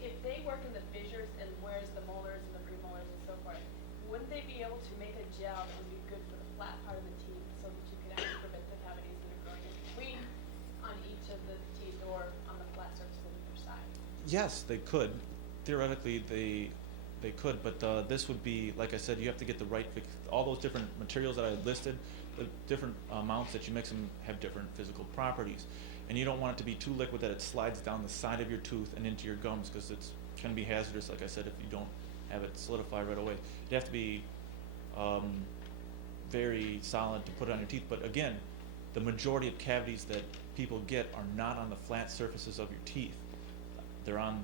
if they work in the fissures and where's the molars and the premolars and so forth, wouldn't they be able to make a gel that would be good for the flat part of the teeth so that you could actually prevent the cavities that are growing in between on each of the teeth or on the flat surface of either side? Yes, they could. Theoretically, they could, but this would be, like I said, you have to get the right, all those different materials that I listed, the different amounts that you mix them have different physical properties. And you don't want it to be too liquid that it slides down the side of your tooth and into your gums, because it's can be hazardous, like I said, if you don't have it solidify right away. You have to be very solid to put it on your teeth. But again, the majority of cavities that people get are not on the flat surfaces of your teeth. They're on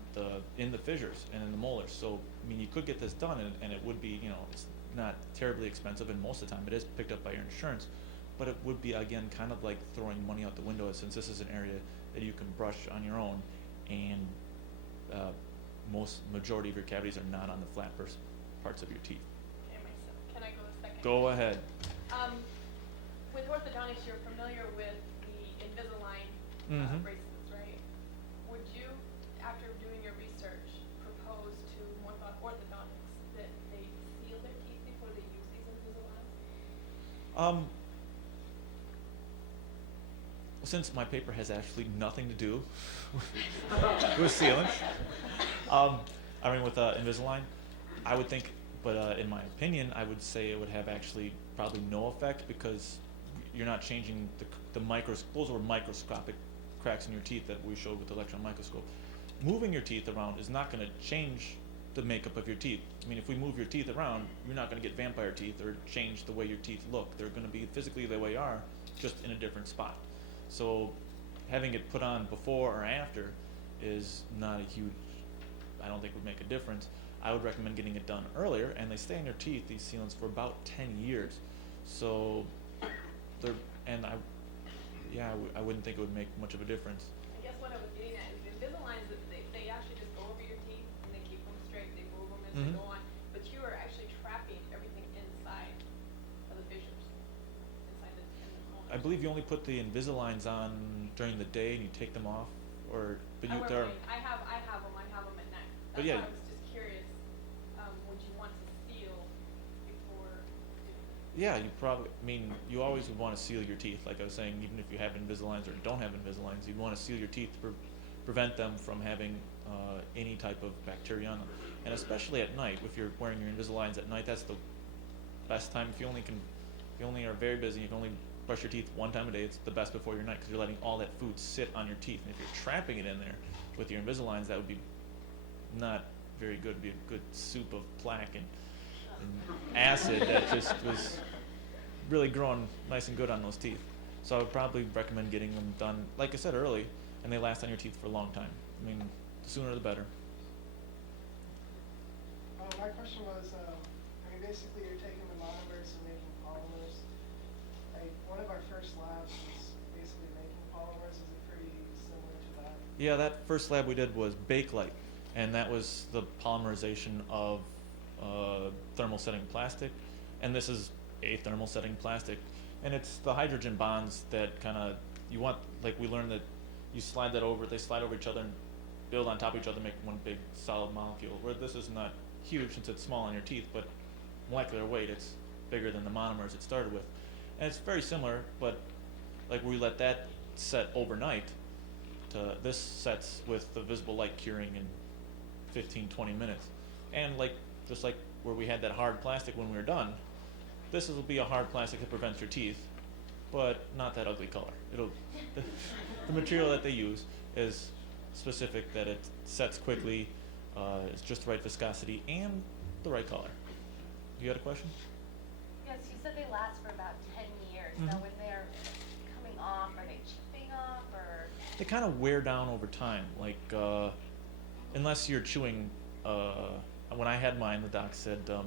in the fissures and in the molars. So I mean, you could get this done, and it would be, it's not terribly expensive, and most of the time it is picked up by your insurance. But it would be, again, kind of like throwing money out the window, since this is an area that you can brush on your own, and majority of your cavities are not on the flat parts of your teeth. Okay, can I go a second? Go ahead. With orthodontics, you're familiar with the Invisalign bracelets, right? Would you, after doing your research, propose to orthodontics that they seal their teeth before they use these Invisaligns? Since my paper has actually nothing to do with sealants, with Invisalign, I would think, but in my opinion, I would say it would have actually probably no effect, because you're not changing those were microscopic cracks in your teeth that we showed with the electron microscope. Moving your teeth around is not going to change the makeup of your teeth. I mean, if we move your teeth around, you're not going to get vampire teeth or change the way your teeth look. They're going to be physically the way you are, just in a different spot. So having it put on before or after is not a huge, I don't think would make a difference. I would recommend getting it done earlier, and they stay in your teeth, these sealants, for about 10 years. So I wouldn't think it would make much of a difference. I guess what I was getting at is the Invisaligns, they actually just go over your teeth and they keep them straight, they move them as they go on, but you are actually trapping everything inside of the fissures, inside the molars. I believe you only put the Invisaligns on during the day and you take them off, I have them at night. That's why I was just curious, would you want to seal before doing it? Yeah, you always would want to seal your teeth. Like I was saying, even if you have Invisaligns or don't have Invisaligns, you'd want to seal your teeth to prevent them from having any type of bacteria on them. And especially at night, if you're wearing your Invisaligns at night, that's the best time. If you only are very busy, you can only brush your teeth one time a day, it's the best before your night because you're letting all that food sit on your teeth. And if you're trapping it in there with your Invisaligns, that would be not very good. It'd be a good soup of plaque and acid that just was really growing nice and good on those teeth. So I would probably recommend getting them done, like I said, early, and they last on your teeth for a long time. I mean, the sooner the better. My question was, basically you're taking the monomers and making polymers. One of our first labs was basically making polymers. Is it pretty similar to that? Yeah, that first lab we did was Bakelite, and that was the polymerization of thermal setting plastic, and this is a thermal setting plastic, and it's the hydrogen bonds that kind of, you want, like we learned that you slide that over, they slide over each other and build on top of each other, make one big solid molecule, where this is not huge since it's small on your teeth, but molecular weight, it's bigger than the monomers it started with. And it's very similar, but like we let that set overnight, to this sets with the visible light curing in 15-20 minutes. And like, just like where we had that hard plastic when we were done, this will be a hard plastic that prevents your teeth, but not that ugly color. The material that they use is specific, that it sets quickly, it's just the right viscosity and the right color. You got a question? Yes, you said they last for about 10 years. Mm-hmm. Now when they're coming off, are they chipping off or? They kind of wear down over time. Like, unless you're chewing, when I had mine, the doc said, you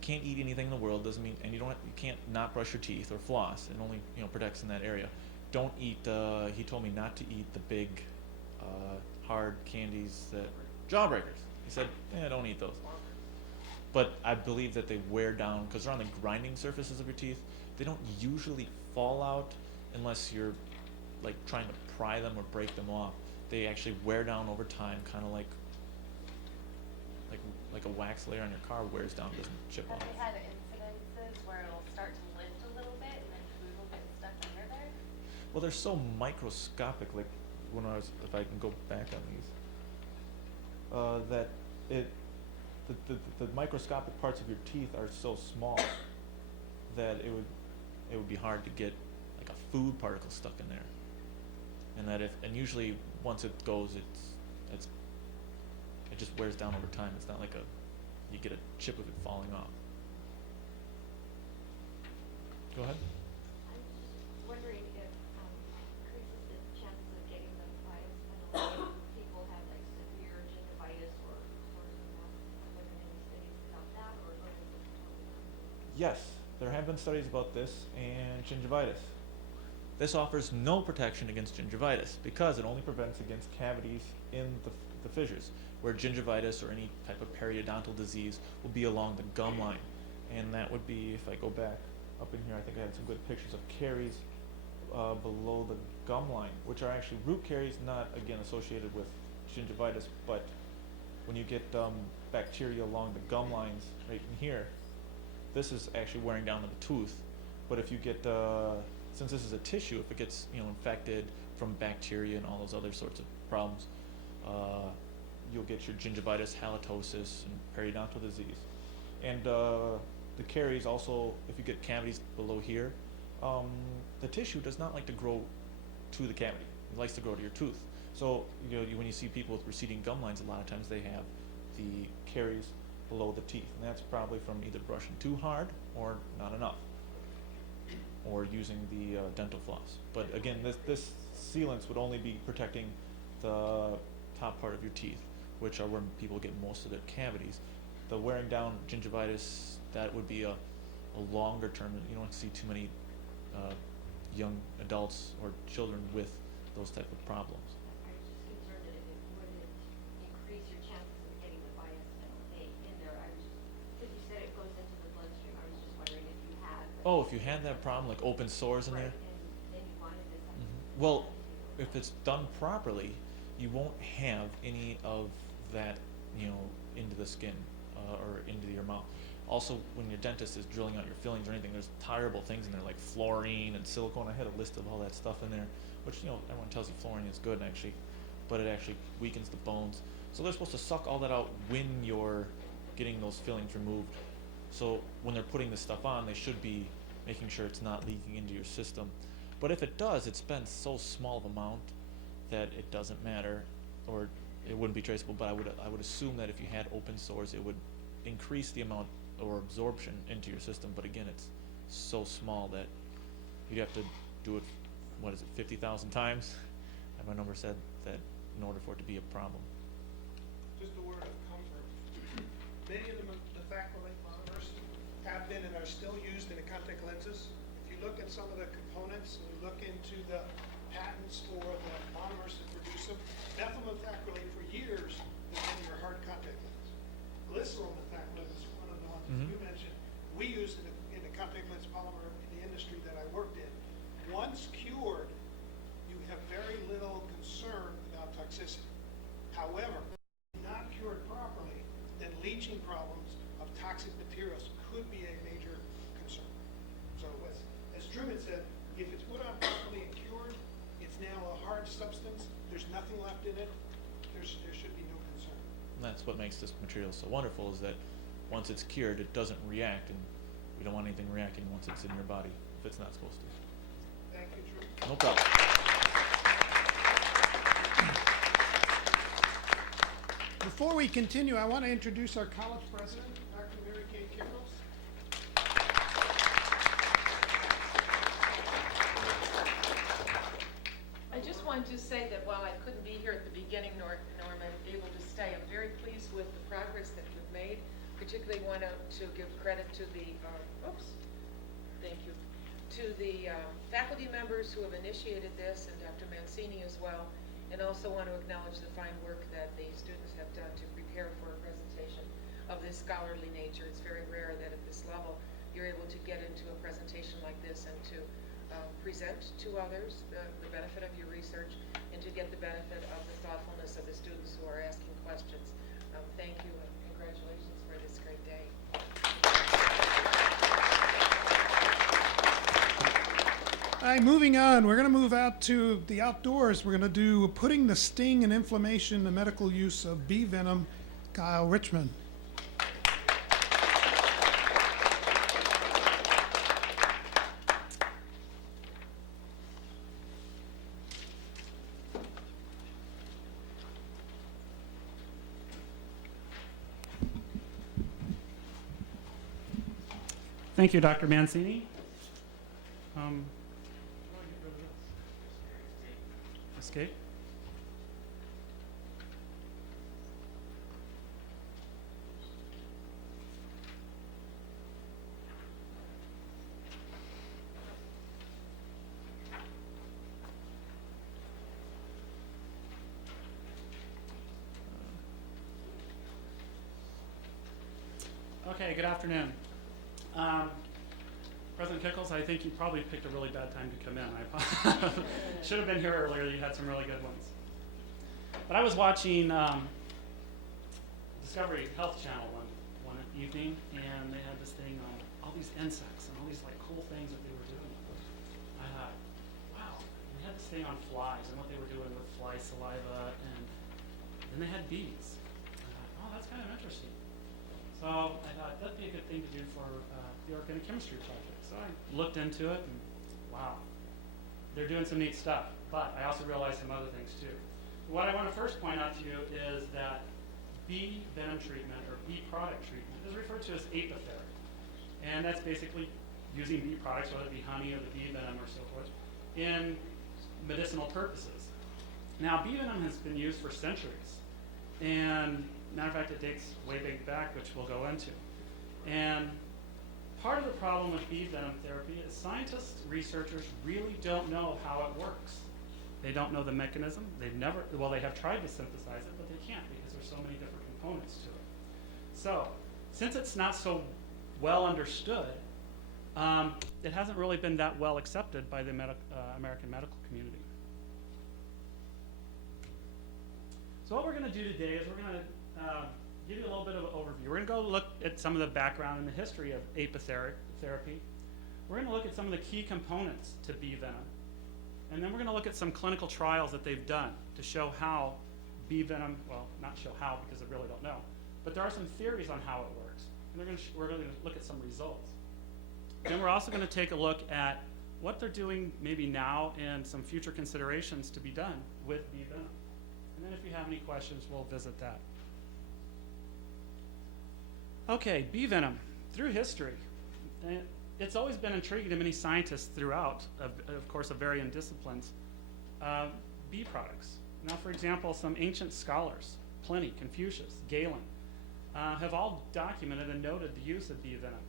can't eat anything in the world, doesn't mean, and you can't not brush your teeth or floss. It only, protects in that area. Don't eat, he told me not to eat the big, hard candies that, jawbreakers. He said, don't eat those. But I believe that they wear down, because they're on the grinding surfaces of your teeth. They don't usually fall out unless you're like trying to pry them or break them off. They actually wear down over time, kind of like a wax layer on your car wears down, doesn't chip Have off. they had incidences where it'll start to lift a little bit and then food will get stuck under there? Well, they're so microscopic. Like when I was, if I can go back on these, that the microscopic parts of your teeth are so small that it would be hard to get like a food particle stuck in there. And that and usually once it goes, it just wears down over time. It's not like you get a chip of it falling off. Go ahead. I'm just wondering if increases the chances of getting the virus when people have like severe gingivitis or sort of that. Are there any studies about that, or is it? Yes, there have been studies about this and gingivitis. This offers no protection against gingivitis because it only prevents against cavities in the fissures, where gingivitis or any type of periodontal disease will be along the gum line. And that would be, if I go back up in here, I think I had some good pictures of caries below the gum line, which are actually root caries, not again associated with gingivitis, but when you get bacteria along the gum lines right in here, this is actually wearing down the tooth. But if you get, since this is a tissue, if it gets infected from bacteria and all those other sorts of problems, you'll get your gingivitis, halitosis, and periodontal disease. And the caries also, if you get cavities below here, the tissue does not like to grow to the cavity. It likes to grow to your tooth. So when you see people with receding gum lines, a lot of times they have the caries below the teeth, and that's probably from either brushing too hard or not enough, or using the dental floss. But again, this sealants would only be protecting the top part of your teeth, which are where people get most of their cavities. The wearing down gingivitis, that would be a longer term. You don't see too many young adults or children with those type of problems. I was just concerned that it wouldn't increase your chances of getting the virus in there. Because you said it goes into the bloodstream. I was just wondering if you had. Oh, if you had that problem, like open sores in right, there? and then you wanted this. Well, if it's done properly, you won't have any of that, into the skin or into your mouth. Also, when your dentist is drilling out your fillings or anything, there's terrible things in there like fluorine and silicone. I had a list of all that stuff in there, which everyone tells you fluorine is good. And actually, but it actually weakens the bones. So they're supposed to suck all that out when you're getting those fillings removed. So when they're putting this stuff on, they should be making sure it's not leaking into your system. But if it does, it's been so small of amount that it doesn't matter, or it wouldn't be traceable. But I would assume that if you had open sores, it would increase the amount or absorption into your system. But again, it's so small that you'd have to do it, 50,000 times? And my number said that in order for it to be a problem. Just a word of comfort. Many of the Bakelite monomers have been and are still used in the contact lenses. If you look at some of the components and you look into the patents for the monomers that produce them, methylmethacrylate for years has been your hard contact lens. Glycerol methacrylate is one of the ones that you mentioned. We use in the contact lens polymer in the industry that I worked in. Once cured, you have very little concern about toxicity. However, not cured properly, then leaching problems of toxic materials could be a major concern. So as Truman said, if it's put on properly and cured, it's now a hard substance, there's nothing left in it, there should be no concern. And that's what makes this material so wonderful, is that once it's cured, it doesn't react, and we don't want anything reacting once it's in your body if it's not supposed to. Thank you, Truman. No problem. Before we continue, I want to introduce our college president, Dr. Mary Kay Kickles. I just wanted to say that while I couldn't be here at the beginning, nor am I able to stay, I'm very pleased with the progress that we've made. Particularly want to give credit to the, faculty members who have initiated this, and Dr. Mancini as well, and also want to acknowledge the fine work that the students have done to prepare for a presentation of this scholarly nature. It's very rare that at this level you're able to get into a presentation like this and to present to others the benefit of your research and to get the benefit of the thoughtfulness of the students who are asking questions. Thank you and congratulations for this great day. All right, moving on. We're going to move out to the outdoors. We're going to do putting the sting and inflammation, the medical use of bee venom. Kyle Richmond. Thank you, Dr. Mancini. Escape. Okay, good afternoon. President Kickles, I think you probably picked a really bad time to come in. I should have been here earlier. You had some really good ones. But I was watching Discovery Health Channel one evening, and they had this thing on all these insects and all these like cool things that they were doing. I thought, wow, they had this thing on flies and what they were doing with fly saliva, and then they had bees. I thought, oh, that's kind of interesting. So I thought that'd be a good thing to do for the organic chemistry project. So I looked into it, and wow, they're doing some neat stuff. But I also realized some other things too. What I want to first point out to you is that bee venom treatment or bee product treatment is referred to as apitheric. And that's basically using bee products, whether it be honey or the bee venom or so forth, in medicinal purposes. Now, bee venom has been used for centuries. And matter of fact, it dates way back, which we'll go into. And part of the problem with bee venom therapy is scientists, researchers really don't know how it works. They don't know the mechanism. They have tried to synthesize it, but they can't because there's so many different components to it. So, since it's not so well understood, it hasn't really been that well accepted by the American medical community. So what we're going to do today is we're going to give you a little bit of an overview. We're going to go look at some of the background and the history of apitheric therapy. We're going to look at some of the key components to bee venom. And then we're going to look look at some clinical trials that they've done to show how bee venom, well, not show how because I really don't know, but there are some theories on how it works. And we're going to look at some results. Then we're also going to take a look at what they're doing maybe now and some future considerations to be done with bee venom. And then if you have any questions, we'll visit that. Okay, bee venom. Through history, it's always been intriguing to many scientists throughout, of course, of varying disciplines, bee products. Now, for example, some ancient scholars, Pliny, Confucius, Galen, have all documented and noted the use of bee venom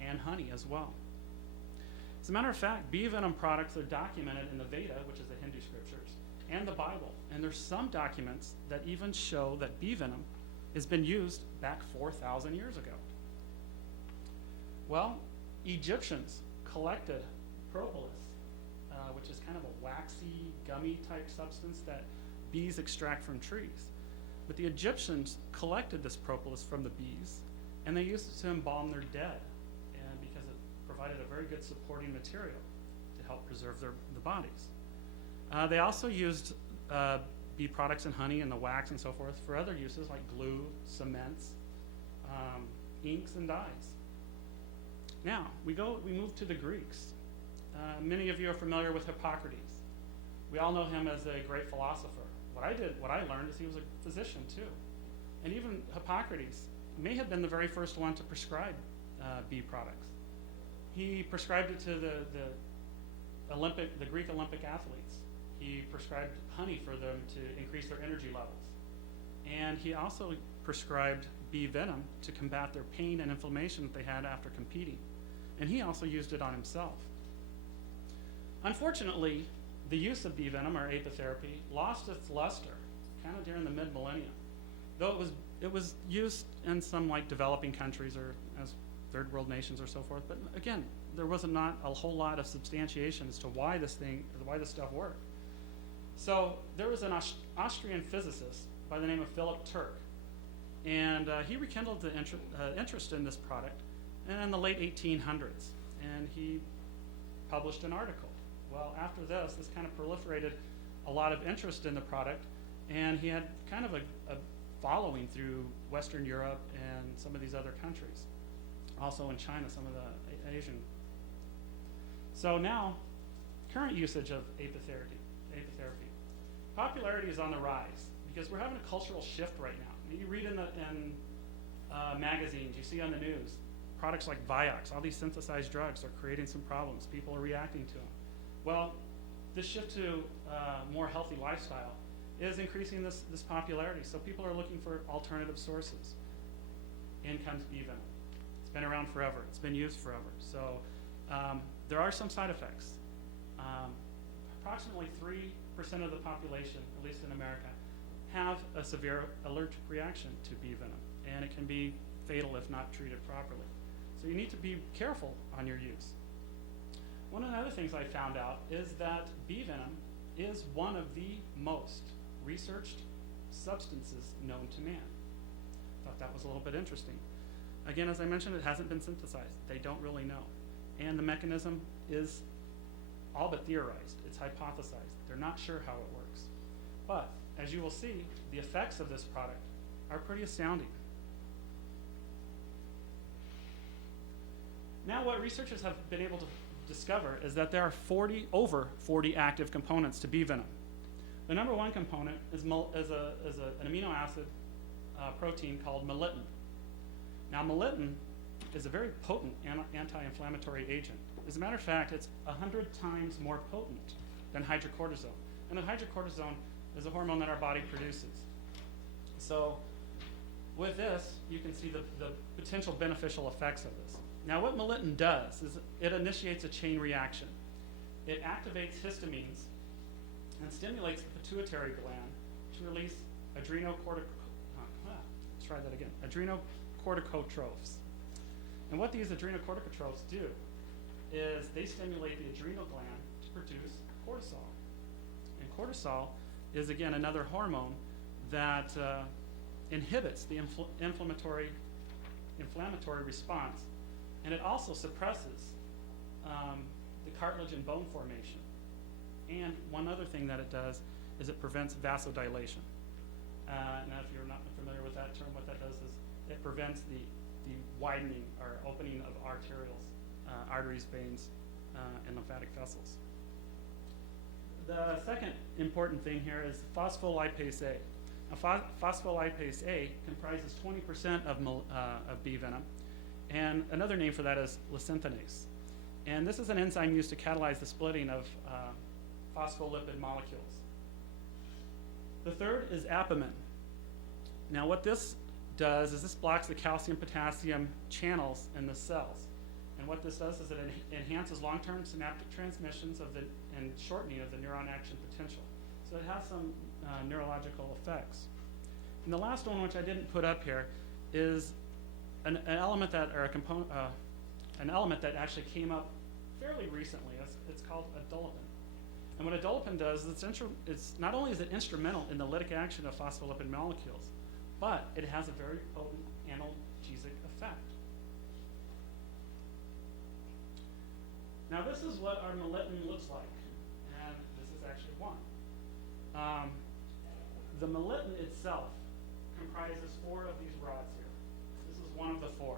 and honey as well. As a matter of fact, bee venom products are documented in the Veda, which is the Hindu scriptures, and the Bible. And there's some documents that even show that bee venom has been used back 4,000 years ago. Well, Egyptians collected propolis, which is kind of a waxy, gummy type substance that bees extract from trees. But the Egyptians collected this propolis from the bees, and they used it to embalm their dead, and because it provided a very good supporting material to help preserve the bodies. They also used bee products and honey and the wax and so forth for other uses like glue, cements, inks, and dyes. Now, we move to the Greeks. Many of you are familiar with Hippocrates. We all know him as a great philosopher. What I learned is he was a physician too. And even Hippocrates may have been the very first one to prescribe bee products. He prescribed it to the Greek Olympic athletes. He prescribed honey for them to increase their energy levels. And he also prescribed bee venom to combat their pain and inflammation that they had after competing. And he also used it on himself. Unfortunately, the use of bee venom, or apitherapy, lost its luster kind of during the mid-millennium. Though it was used in some like developing countries or as third world nations or so forth. But again, there was not a whole lot of substantiation as to why this stuff worked. So there was an Austrian physicist by the name of Philip Turk, and he rekindled the interest in this product in the late 1800s, and he published an article. Well, after this kind of proliferated a lot of interest in the product, and he had kind of a following through Western Europe and some of these other countries. Also in China, some of the Asian. So now, current usage of apitherapy. Popularity is on the rise because we're having a cultural shift right now. You read in magazines, you see on the news, products like Vioxx, all these synthesized drugs are creating some problems. People are reacting to them. Well, this shift to a more healthy lifestyle is increasing this popularity. So people are looking for alternative sources. In comes bee venom. It's been around forever. It's been used forever. So there are some side effects. Approximately 3% of the population, at least in America, have a severe allergic reaction to bee venom, and it can be fatal if not treated properly. So you need to be careful on your use. One of the other things I found out is that bee venom is one of the most researched substances known to man. Thought that was a little bit interesting. Again, as I mentioned, it hasn't been synthesized. They don't really know. And the mechanism is all but theorized. It's hypothesized. They're not sure how it works. But, as you will see, the effects of this product are pretty astounding. Now, what researchers have been able to discover is that there are over 40 active components to bee venom. The number one component is an amino acid protein called melittin. Now, melittin is a very potent anti-inflammatory agent. As a matter of fact, it's 100 times more potent than hydrocortisone. And the hydrocortisone is a hormone that our body produces. So with this, you can see the potential beneficial effects of this. Now, what melittin does is it initiates a chain reaction. It activates histamines and stimulates the pituitary gland to release adrenocorticotrophs. And what these adrenocorticotrophs do is they stimulate the adrenal gland to produce cortisol. And cortisol is, again, another hormone that inhibits the inflammatory response, and it also suppresses the cartilage and bone formation. And one other thing that it does is it prevents vasodilation. Now, if you're not familiar with that term, what that does is it prevents the widening or opening of arteries, veins, and lymphatic vessels. The second important thing here is phospholipase A. Now, phospholipase A comprises 20% of bee venom, and another name for that is lecithinase. And this is an enzyme used to catalyze the splitting of phospholipid molecules. The third is apamin. Now, what this does is this blocks the calcium-potassium channels in the cells. And what this does is it enhances long-term synaptic transmissions and shortening of the neuron action potential. So it has some neurological effects. And the last one, which I didn't put up here, is an element that, or a component, an element that actually came up fairly recently. It's called adolapin. And what adolapin does is it's not only is it instrumental in the lytic action of phospholipid molecules, but it has a very potent analgesic effect. Now, this is what our melittin looks like, and this is actually one. The melittin itself comprises 4 of these rods here. This is one of the 4.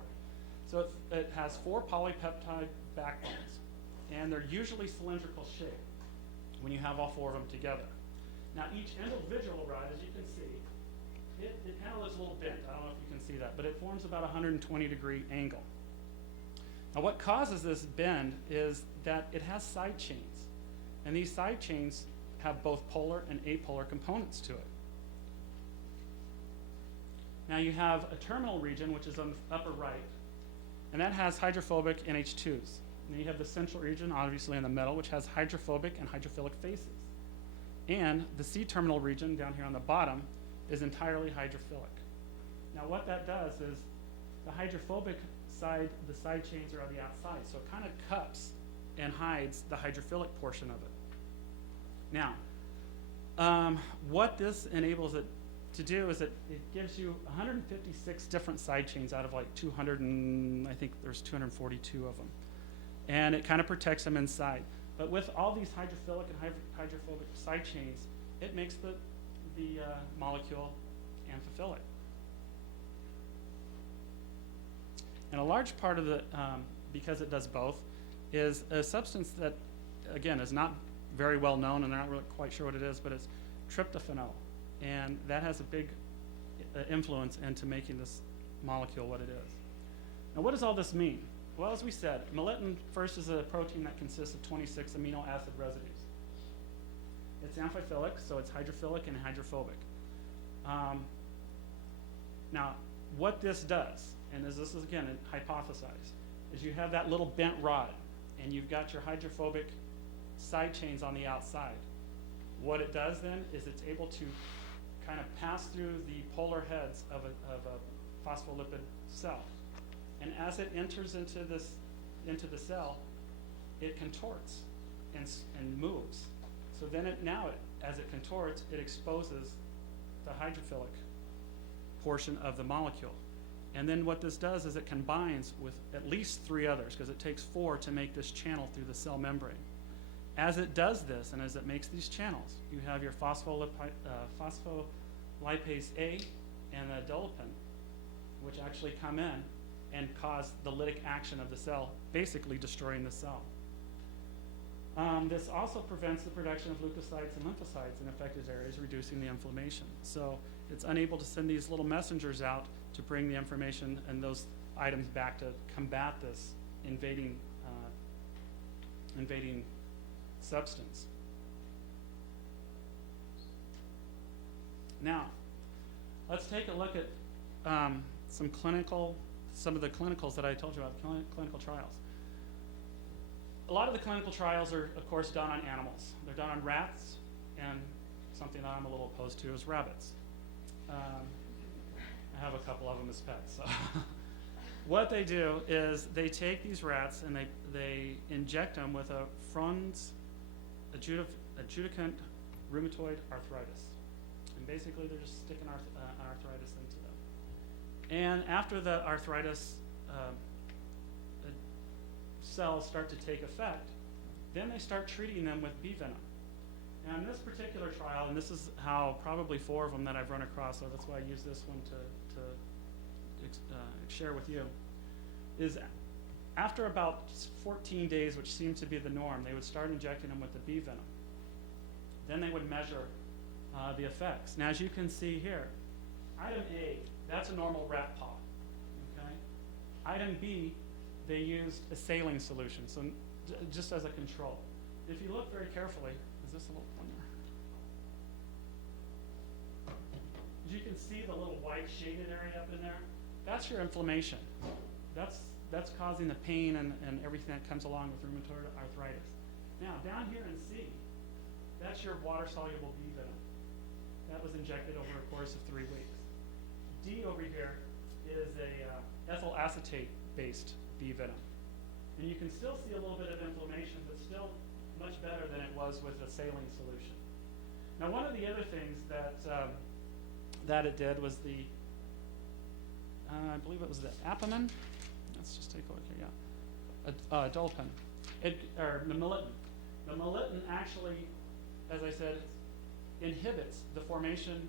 So it has 4 polypeptide backbones, and they're usually cylindrical shaped when you have all 4 of them together. Now, each individual rod, as you can see, it kind of looks a little bent. I don't know if you can see that, but it forms about a 120-degree angle. Now, what causes this bend is that it has side chains, and these side chains have both polar and apolar components to it. Now, you have a terminal region, which is on the upper right, and that has hydrophobic NH2s. And then you have the central region, obviously in the middle, which has hydrophobic and hydrophilic faces. And the C-terminal region down here on the bottom is entirely hydrophilic. Now, what that does is the hydrophobic side, the side chains are on the outside, so it kind of cups and hides the hydrophilic portion of it. Now, what this enables it to do is it gives you 156 different side chains out of like 200 and I think there's 242 of them. And it kind of protects them inside. But with all these hydrophilic and hydrophobic side chains, it makes the molecule amphiphilic. And a large part of the, because it does both, is a substance that, again, is not very well known, and they're not really quite sure what it is, but it's tryptophanol. And that has a big influence into making this molecule what it is. Now, what does all this mean? Well, as we said, melittin first is a protein that consists of 26 amino acid residues. It's amphiphilic, so it's hydrophilic and hydrophobic. Now, what this does, and this is again hypothesized, is you have that little bent rod, and you've got your hydrophobic side chains on the outside. What it does then is it's able to kind of pass through the polar heads of a phospholipid cell. And as it enters into the cell, it contorts and moves. So then as it contorts, it exposes the hydrophilic portion of the molecule. And then what this does is it combines with at least 3 others, because it takes 4 to make this channel through the cell membrane. As it does this, and as it makes these channels, you have your phospholipase A and the adolapin, which actually come in and cause the lytic action of the cell, basically destroying the cell. This also prevents the production of leukocytes and lymphocytes in affected areas, reducing the inflammation. So it's unable to send these little messengers out to bring the information and those items back to combat this invading substance. Now, let's take a look at some of the clinicals that I told you about, clinical trials. A lot of the clinical trials are, of course, done on animals. They're done on rats, and something that I'm a little opposed to is rabbits. I have a couple of them as pets. So. What they do is they take these rats and they inject them with a Fron's adjudicant rheumatoid arthritis. And basically they're just sticking arthritis into them. And after the arthritis cells start to take effect, then they start treating them with bee venom. this particular trial, and this is how probably 4 of them that I've run across, so that's why I use this one to share with you, is after about 14 days, which seems to be the norm, they would start injecting them with the bee venom. Then they would measure the effects. Now, as you can see here, item A, that's a normal rat paw. Okay? Item B, they used a saline solution, so just as a control. If you look very carefully, is this a little pointer? As you can see the little white shaded area up in there, that's your inflammation. That's causing the pain and everything that comes along with rheumatoid arthritis. Now, down here in C, that's your water-soluble bee venom. That was injected over a course of 3 weeks. D over here is a ethyl acetate-based bee venom. And you can still see a little bit of inflammation, but still much better than it was with a saline solution. Now, one of the other things that it did was the, I believe it was the apamin. Let's just take a look here, yeah. Dulpin, or Melitin. The Melitin actually, as I said, inhibits the formation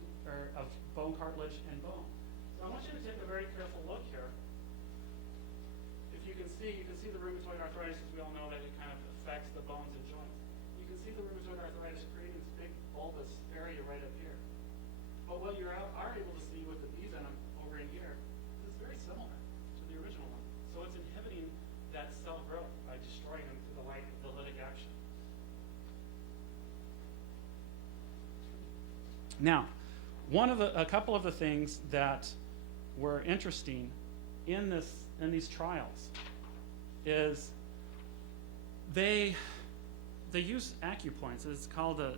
of bone cartilage and bone. So I want you to take a very careful look here. If you can see the rheumatoid arthritis, as we all know that it kind of affects the bones and joints. You can see the rheumatoid arthritis creating this big bulbous area right up here. But what you are able to see with the bee venom over in here is very similar to the original one. So it's inhibiting that cell growth by destroying them through the lytic action. Now, a couple of the things that were interesting in these trials is they use acupoints. It's called a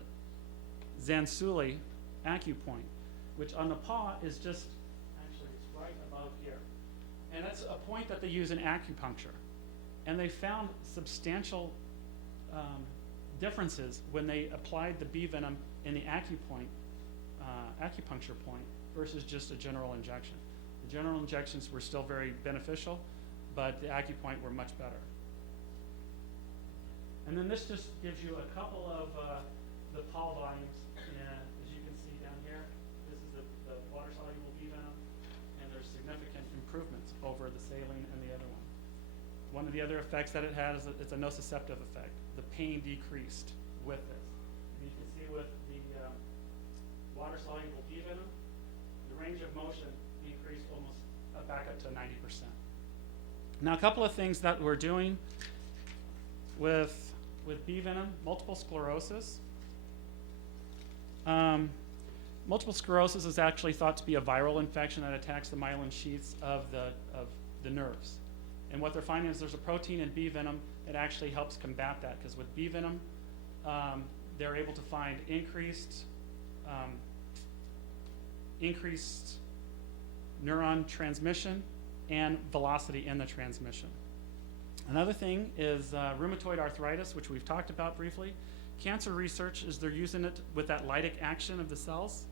Zansuli acupoint, which on the paw is just, actually it's right above here. And that's a point that they use in acupuncture. And they found substantial differences when they applied the bee venom in the acupuncture point versus just a general injection. The general injections were still very beneficial, but the acupoint were much better. And then this just gives you a couple of the Pol volumes. As you can see down here, this is the water-soluble bee venom, and there's significant improvements over the saline and the other one. One of the other effects that it had is it's a nociceptive effect. The pain decreased with this. And you can see with the water-soluble bee venom, the range of motion increased almost back up to 90%. Now, a couple of things that we're doing with bee venom, multiple sclerosis. Multiple sclerosis is actually thought to be a viral infection that attacks the myelin sheaths of the nerves. And what they're finding is there's a protein in bee venom that actually helps combat that, because with bee venom, they're able to find increased neuron transmission and velocity in the transmission. Another thing is rheumatoid arthritis, which we've talked about briefly. Cancer research is they're using it with that lytic action of the cells.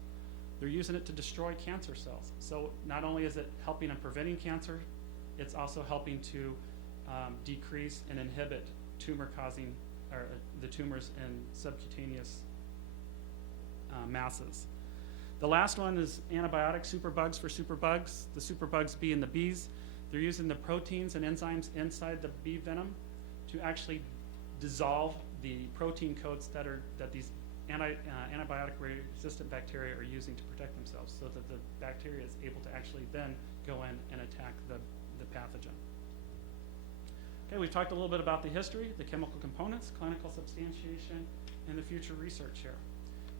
They're using it to destroy cancer cells. So not only is it helping in preventing cancer, it's also helping to decrease and inhibit tumor-causing, or the tumors in subcutaneous masses. The last one is antibiotic superbugs for superbugs. The superbugs being the bees. They're using the proteins and enzymes inside the bee venom to actually dissolve the protein coats that these antibiotic-resistant bacteria are using to protect themselves, so that the bacteria is able to actually then go in and attack the pathogen. Okay, we've talked a little bit about the history, the chemical components, clinical substantiation, and the future research here.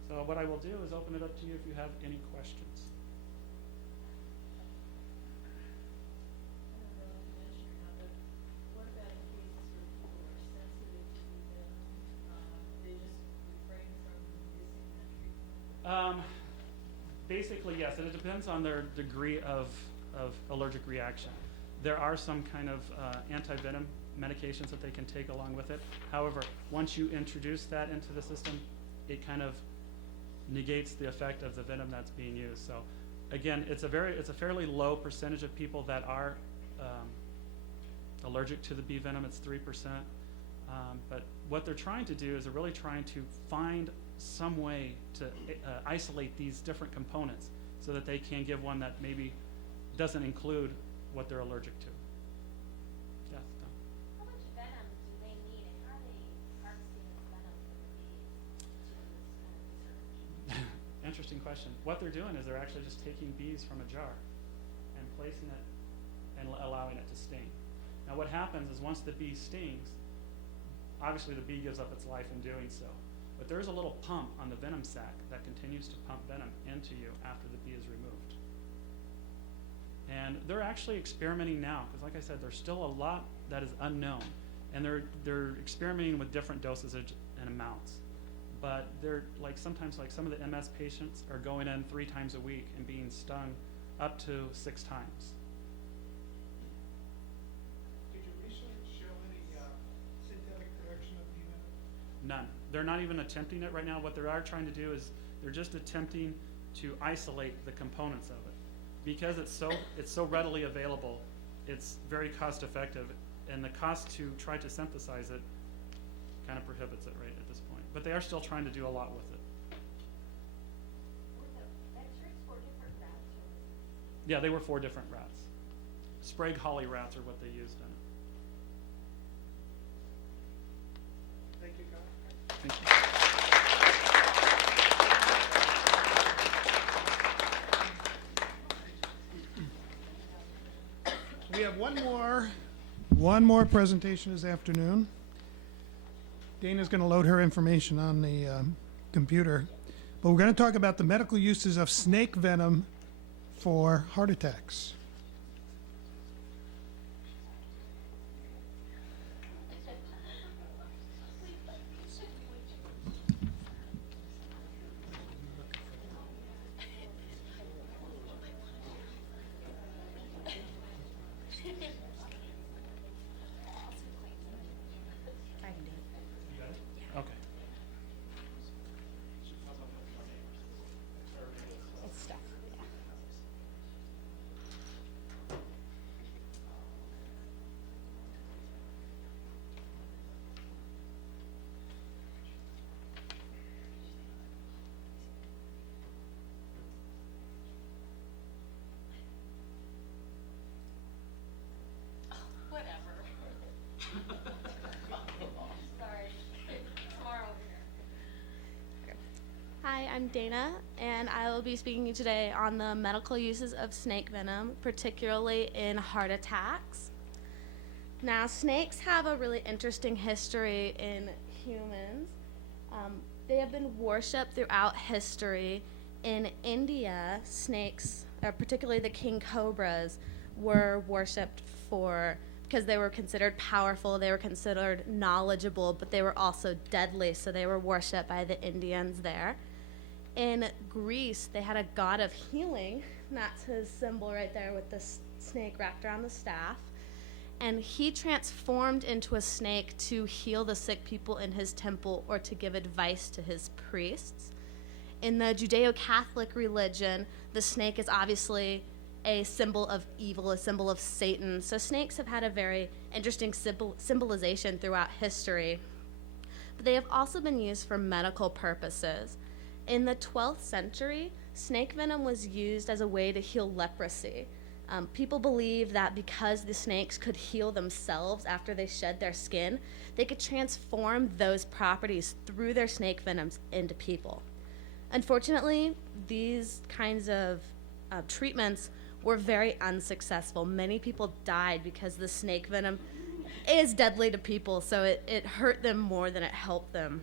So what I will do is open it up to you if you have any questions. Basically, yes, and it depends on their degree of allergic reaction. There are some kind of anti-venom medications that they can take along with it. However, once you introduce that into the system, it kind of negates the effect of the venom that's being used. So, again, it's a fairly low percentage of people that are allergic to the bee venom. It's 3%. But what they're trying to do is they're really trying to find some way to isolate these different components so that they can give one that maybe doesn't include what they're allergic to. Yes, Tom. How much venom do they need, and how are they harvesting this venom from the bees to do this kind of research? Interesting question. What they're doing is they're actually just taking bees from a jar and placing it and allowing it to sting. Now what happens is once the bee stings, obviously the bee gives up its life in doing so. But there's a little pump on the venom sac that continues to pump venom into you after the bee is removed. And they're actually experimenting now, because like I said, there's still a lot that is unknown. And they're experimenting with different dosage and amounts. But they're sometimes some of the MS patients are going in 3 times a week and being stung up to 6 times. Did your research show any synthetic production of bee venom? None. They're not even attempting it right now. What they are trying to do is they're just attempting to isolate the components of it. Because it's so readily available, it's very cost effective, and the cost to try to synthesize it kind of prohibits it right at this point. But they are still trying to do a lot with it. Were the X-rays 4 different rats? Yeah, they were 4 different rats. Sprague holly rats are what they used in it. Thank you, Kyle. Thank you. We have one more presentation this afternoon. Dana's going to load her information on the computer. But we're going to talk about the medical uses of snake venom for heart attacks. Okay. It's stuff. Whatever. Sorry. Tomorrow over here. Hi, I'm Dana, and I will be speaking to you today on the medical uses of snake venom, particularly in heart attacks. Now, snakes have a really interesting history in humans. They have been worshipped throughout history. In India, snakes, particularly the king cobras, were worshipped because they were considered powerful, they were considered knowledgeable, but they were also deadly, so they were worshipped by the Indians there. In Greece, they had a god of healing, and that's his symbol right there with the snake wrapped around the staff. And he transformed into a snake to heal the sick people in his temple or to give advice to his priests. In the Judeo-Catholic religion, the snake is obviously a symbol of evil, a symbol of Satan. So snakes have had a very interesting symbolization throughout history. But they have also been used for medical purposes. In the 12th century, snake venom was used as a way to heal leprosy. People believed that because the snakes could heal themselves after they shed their skin, they could transform those properties through their snake venoms into people. Unfortunately, these kinds of treatments were very unsuccessful. Many people died because the snake venom is deadly to people, so it hurt them more than it helped them.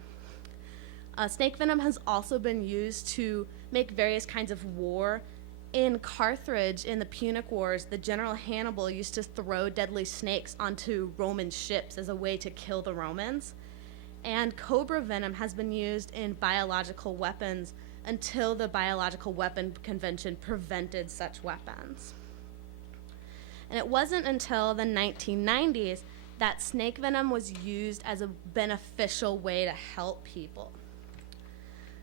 Snake venom has also been used to make various kinds of war. In Carthage, in the Punic Wars, the General Hannibal used to throw deadly snakes onto Roman ships as a way to kill the Romans. And cobra venom has been used in biological weapons until the Biological Weapon Convention prevented such weapons. And it wasn't until the 1990s that snake venom was used as a beneficial way to help people.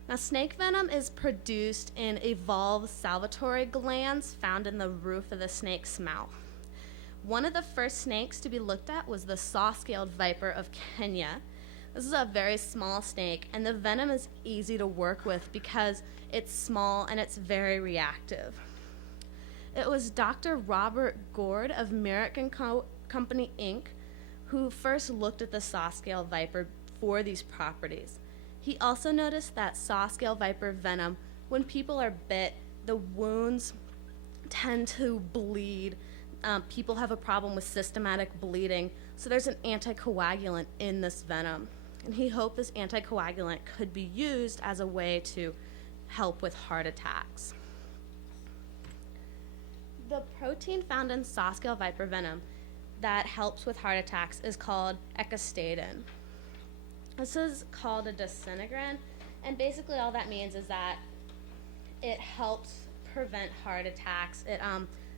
Now, snake venom is produced in evolved salivary glands found in the roof of the snake's mouth. One of the first snakes to be looked at was the saw-scaled viper of Kenya. This is a very small snake, and the venom is easy to work with because it's small and it's very reactive. It was Dr. Robert Gord of Merrick & Company, Inc., who first looked at the saw-scale viper for these properties. He also noticed that saw-scale viper venom, when people are bit, the wounds tend to bleed. People have a problem with systematic bleeding, so there's an anticoagulant in this venom. And he hoped this anticoagulant could be used as a way to help with heart attacks. The protein found in saw-scale viper venom that helps with heart attacks is called ecostatin. This is called a disintegrin, and basically all that means is that it helps prevent heart attacks. It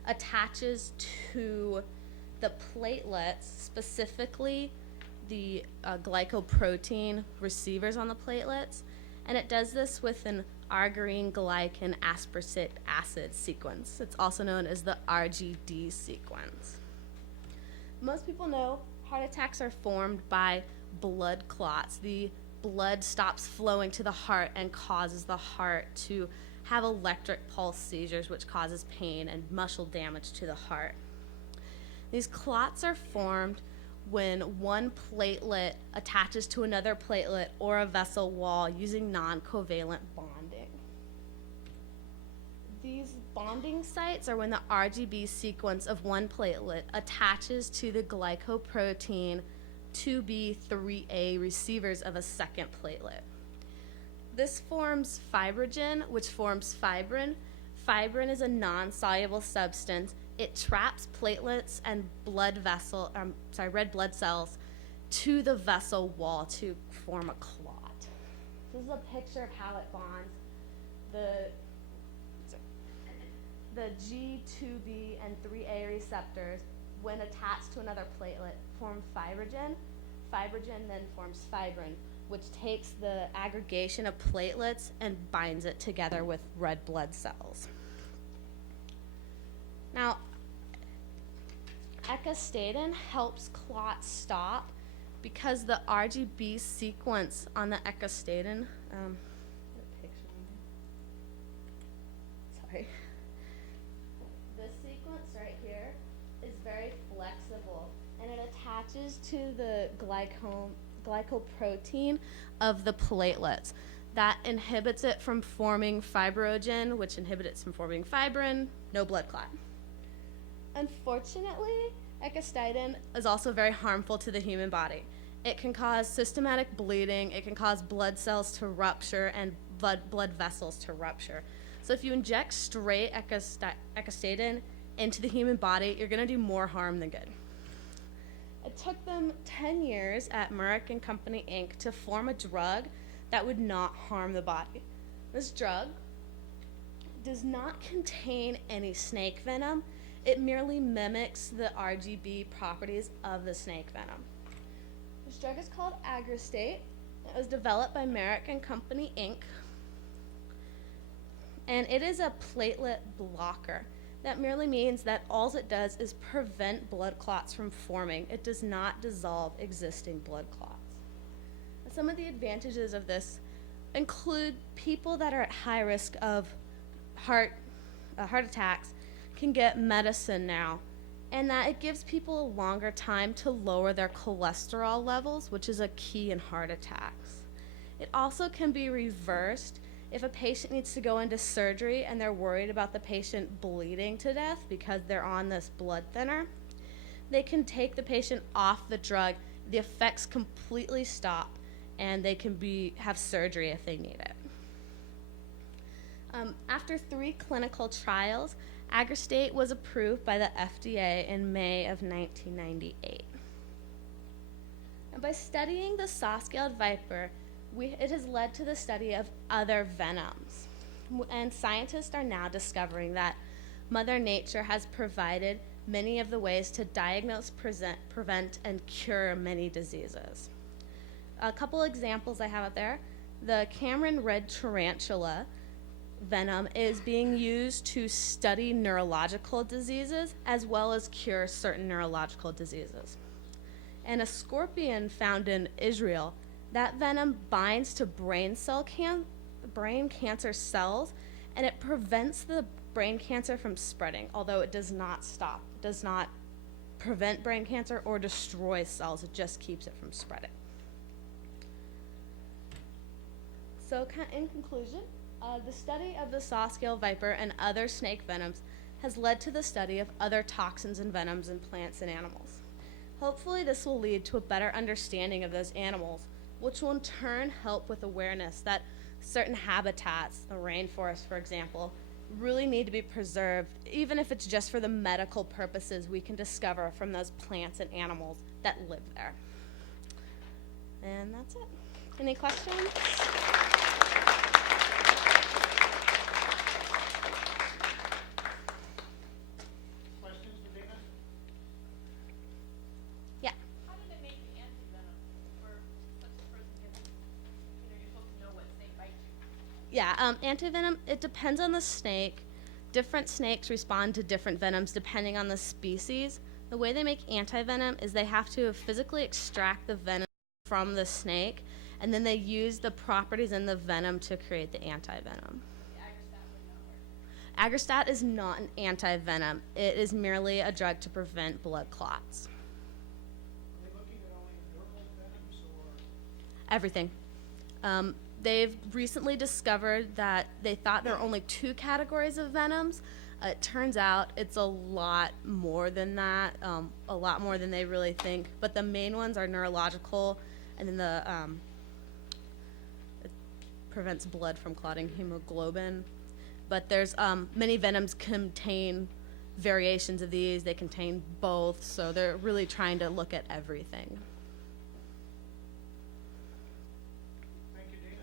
attaches to the platelets, specifically the glycoprotein receivers on the platelets, and it does this with an arginine glycan aspartic acid sequence. It's also known as the RGD sequence. Most people know heart attacks are formed by blood clots. The blood stops flowing to the heart and causes the heart to have electric pulse seizures, which causes pain and muscle damage to the heart. These clots are formed when one platelet attaches to another platelet or a vessel wall using non-covalent bonding. These bonding sites are when the RGB sequence of one platelet attaches to the glycoprotein 2B3A receivers of a second platelet. This forms fibrogen, which forms fibrin. Fibrin is a non-soluble substance. It traps platelets and red blood cells to the vessel wall to form a clot. This is a picture of how it bonds. The G2B and 3A receptors, when attached to another platelet, form fibrogen. Fibrogen then forms fibrin, which takes the aggregation of platelets and binds it together with red blood cells. Now, ecostatin helps clots stop because the RGB sequence on the ecostatin, this sequence right here is very flexible, and it attaches to the glycoprotein of the platelets. That inhibits it from forming fibrogen, which inhibits it from forming fibrin, no blood clot. Unfortunately, ecostatin is also very harmful to the human body. It can cause systematic bleeding, it can cause blood cells to rupture and blood vessels to rupture. So if you inject straight ecostatin into the human body, you're gonna do more harm than good. It took them 10 years at Merck & Company, Inc. to form a drug that would not harm the body. This drug does not contain any snake venom. It merely mimics the RGB properties of the snake venom. This drug is called Agristate. It was developed by Merrick & Company, Inc. And it is a platelet blocker. That merely means that all it does is prevent blood clots from forming. It does not dissolve existing blood clots. And some of the advantages of this include people that are at high risk of heart attacks can get medicine now, and that it gives people a longer time to lower their cholesterol levels, which is a key in heart attacks. It also can be reversed if a patient needs to go into surgery and they're worried about the patient bleeding to death because they're on this blood thinner. They can take the patient off the drug, the effects completely stop, and they can have surgery if they need it. After 3 clinical trials, Agristate was approved by the FDA in May of 1998. And by studying the saw-scaled viper, it has led to the study of other venoms. And scientists are now discovering that Mother Nature has provided many of the ways to diagnose, prevent, and cure many diseases. A couple examples I have up there. The Cameron red tarantula venom is being used to study neurological diseases as well as cure certain neurological diseases. And a scorpion found in Israel That venom binds to brain cancer cells, and it prevents the brain cancer from spreading, although it does not prevent brain cancer or destroy cells. It just keeps it from spreading. So in conclusion, the study of the saw-scale viper and other snake venoms has led to the study of other toxins and venoms in plants and animals. Hopefully this will lead to a better understanding of those animals, which will in turn help with awareness that certain habitats, the rainforest for example, really need to be preserved, even if it's just for the medical purposes we can discover from those plants and animals that live there. And that's it. Any questions? Questions for Dana? Yeah. How do they make the antivenom for such a person gets, you're supposed to know what snake bites you? Yeah, antivenom, it depends on the snake. Different snakes respond to different venoms depending on the species. The way they make antivenom is they have to physically extract the venom from the snake, and then they use the properties in the venom to create the antivenom. Aggrostat is not an antivenom. It is merely a drug to prevent blood clots. Are they looking at only dermal venoms or? Everything. They've recently discovered that they thought there were only 2 categories of venoms. It turns out it's a lot more than that, a lot more than they really think. But the main ones are neurological, and then it prevents blood from clotting, hemoglobin. But there's many venoms contain variations of these. They contain both, so they're really trying to look at everything. Thank you, Dana.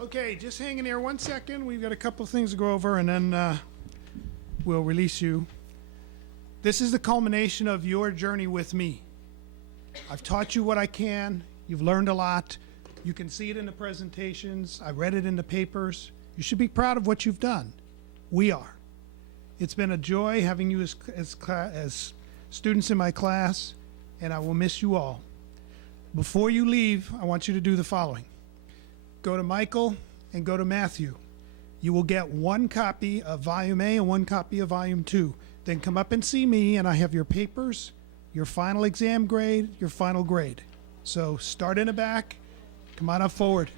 Okay, just hang in there 1 second. We've got a couple of things to go over, and then we'll release you. This is the culmination of your journey with me. I've taught you what I can. You've learned a lot. You can see it in the presentations. I read it in the papers. You should be proud of what you've done. We are. It's been a joy having you as students in my class, and I will miss you all. Before you leave, I want you to do the following. Go to Michael and go to Matthew. You will get 1 copy of Volume A and 1 copy of Volume 2. Then come up and see me, and I have your papers, your final exam grade, your final grade. So start in the back. Come on up forward.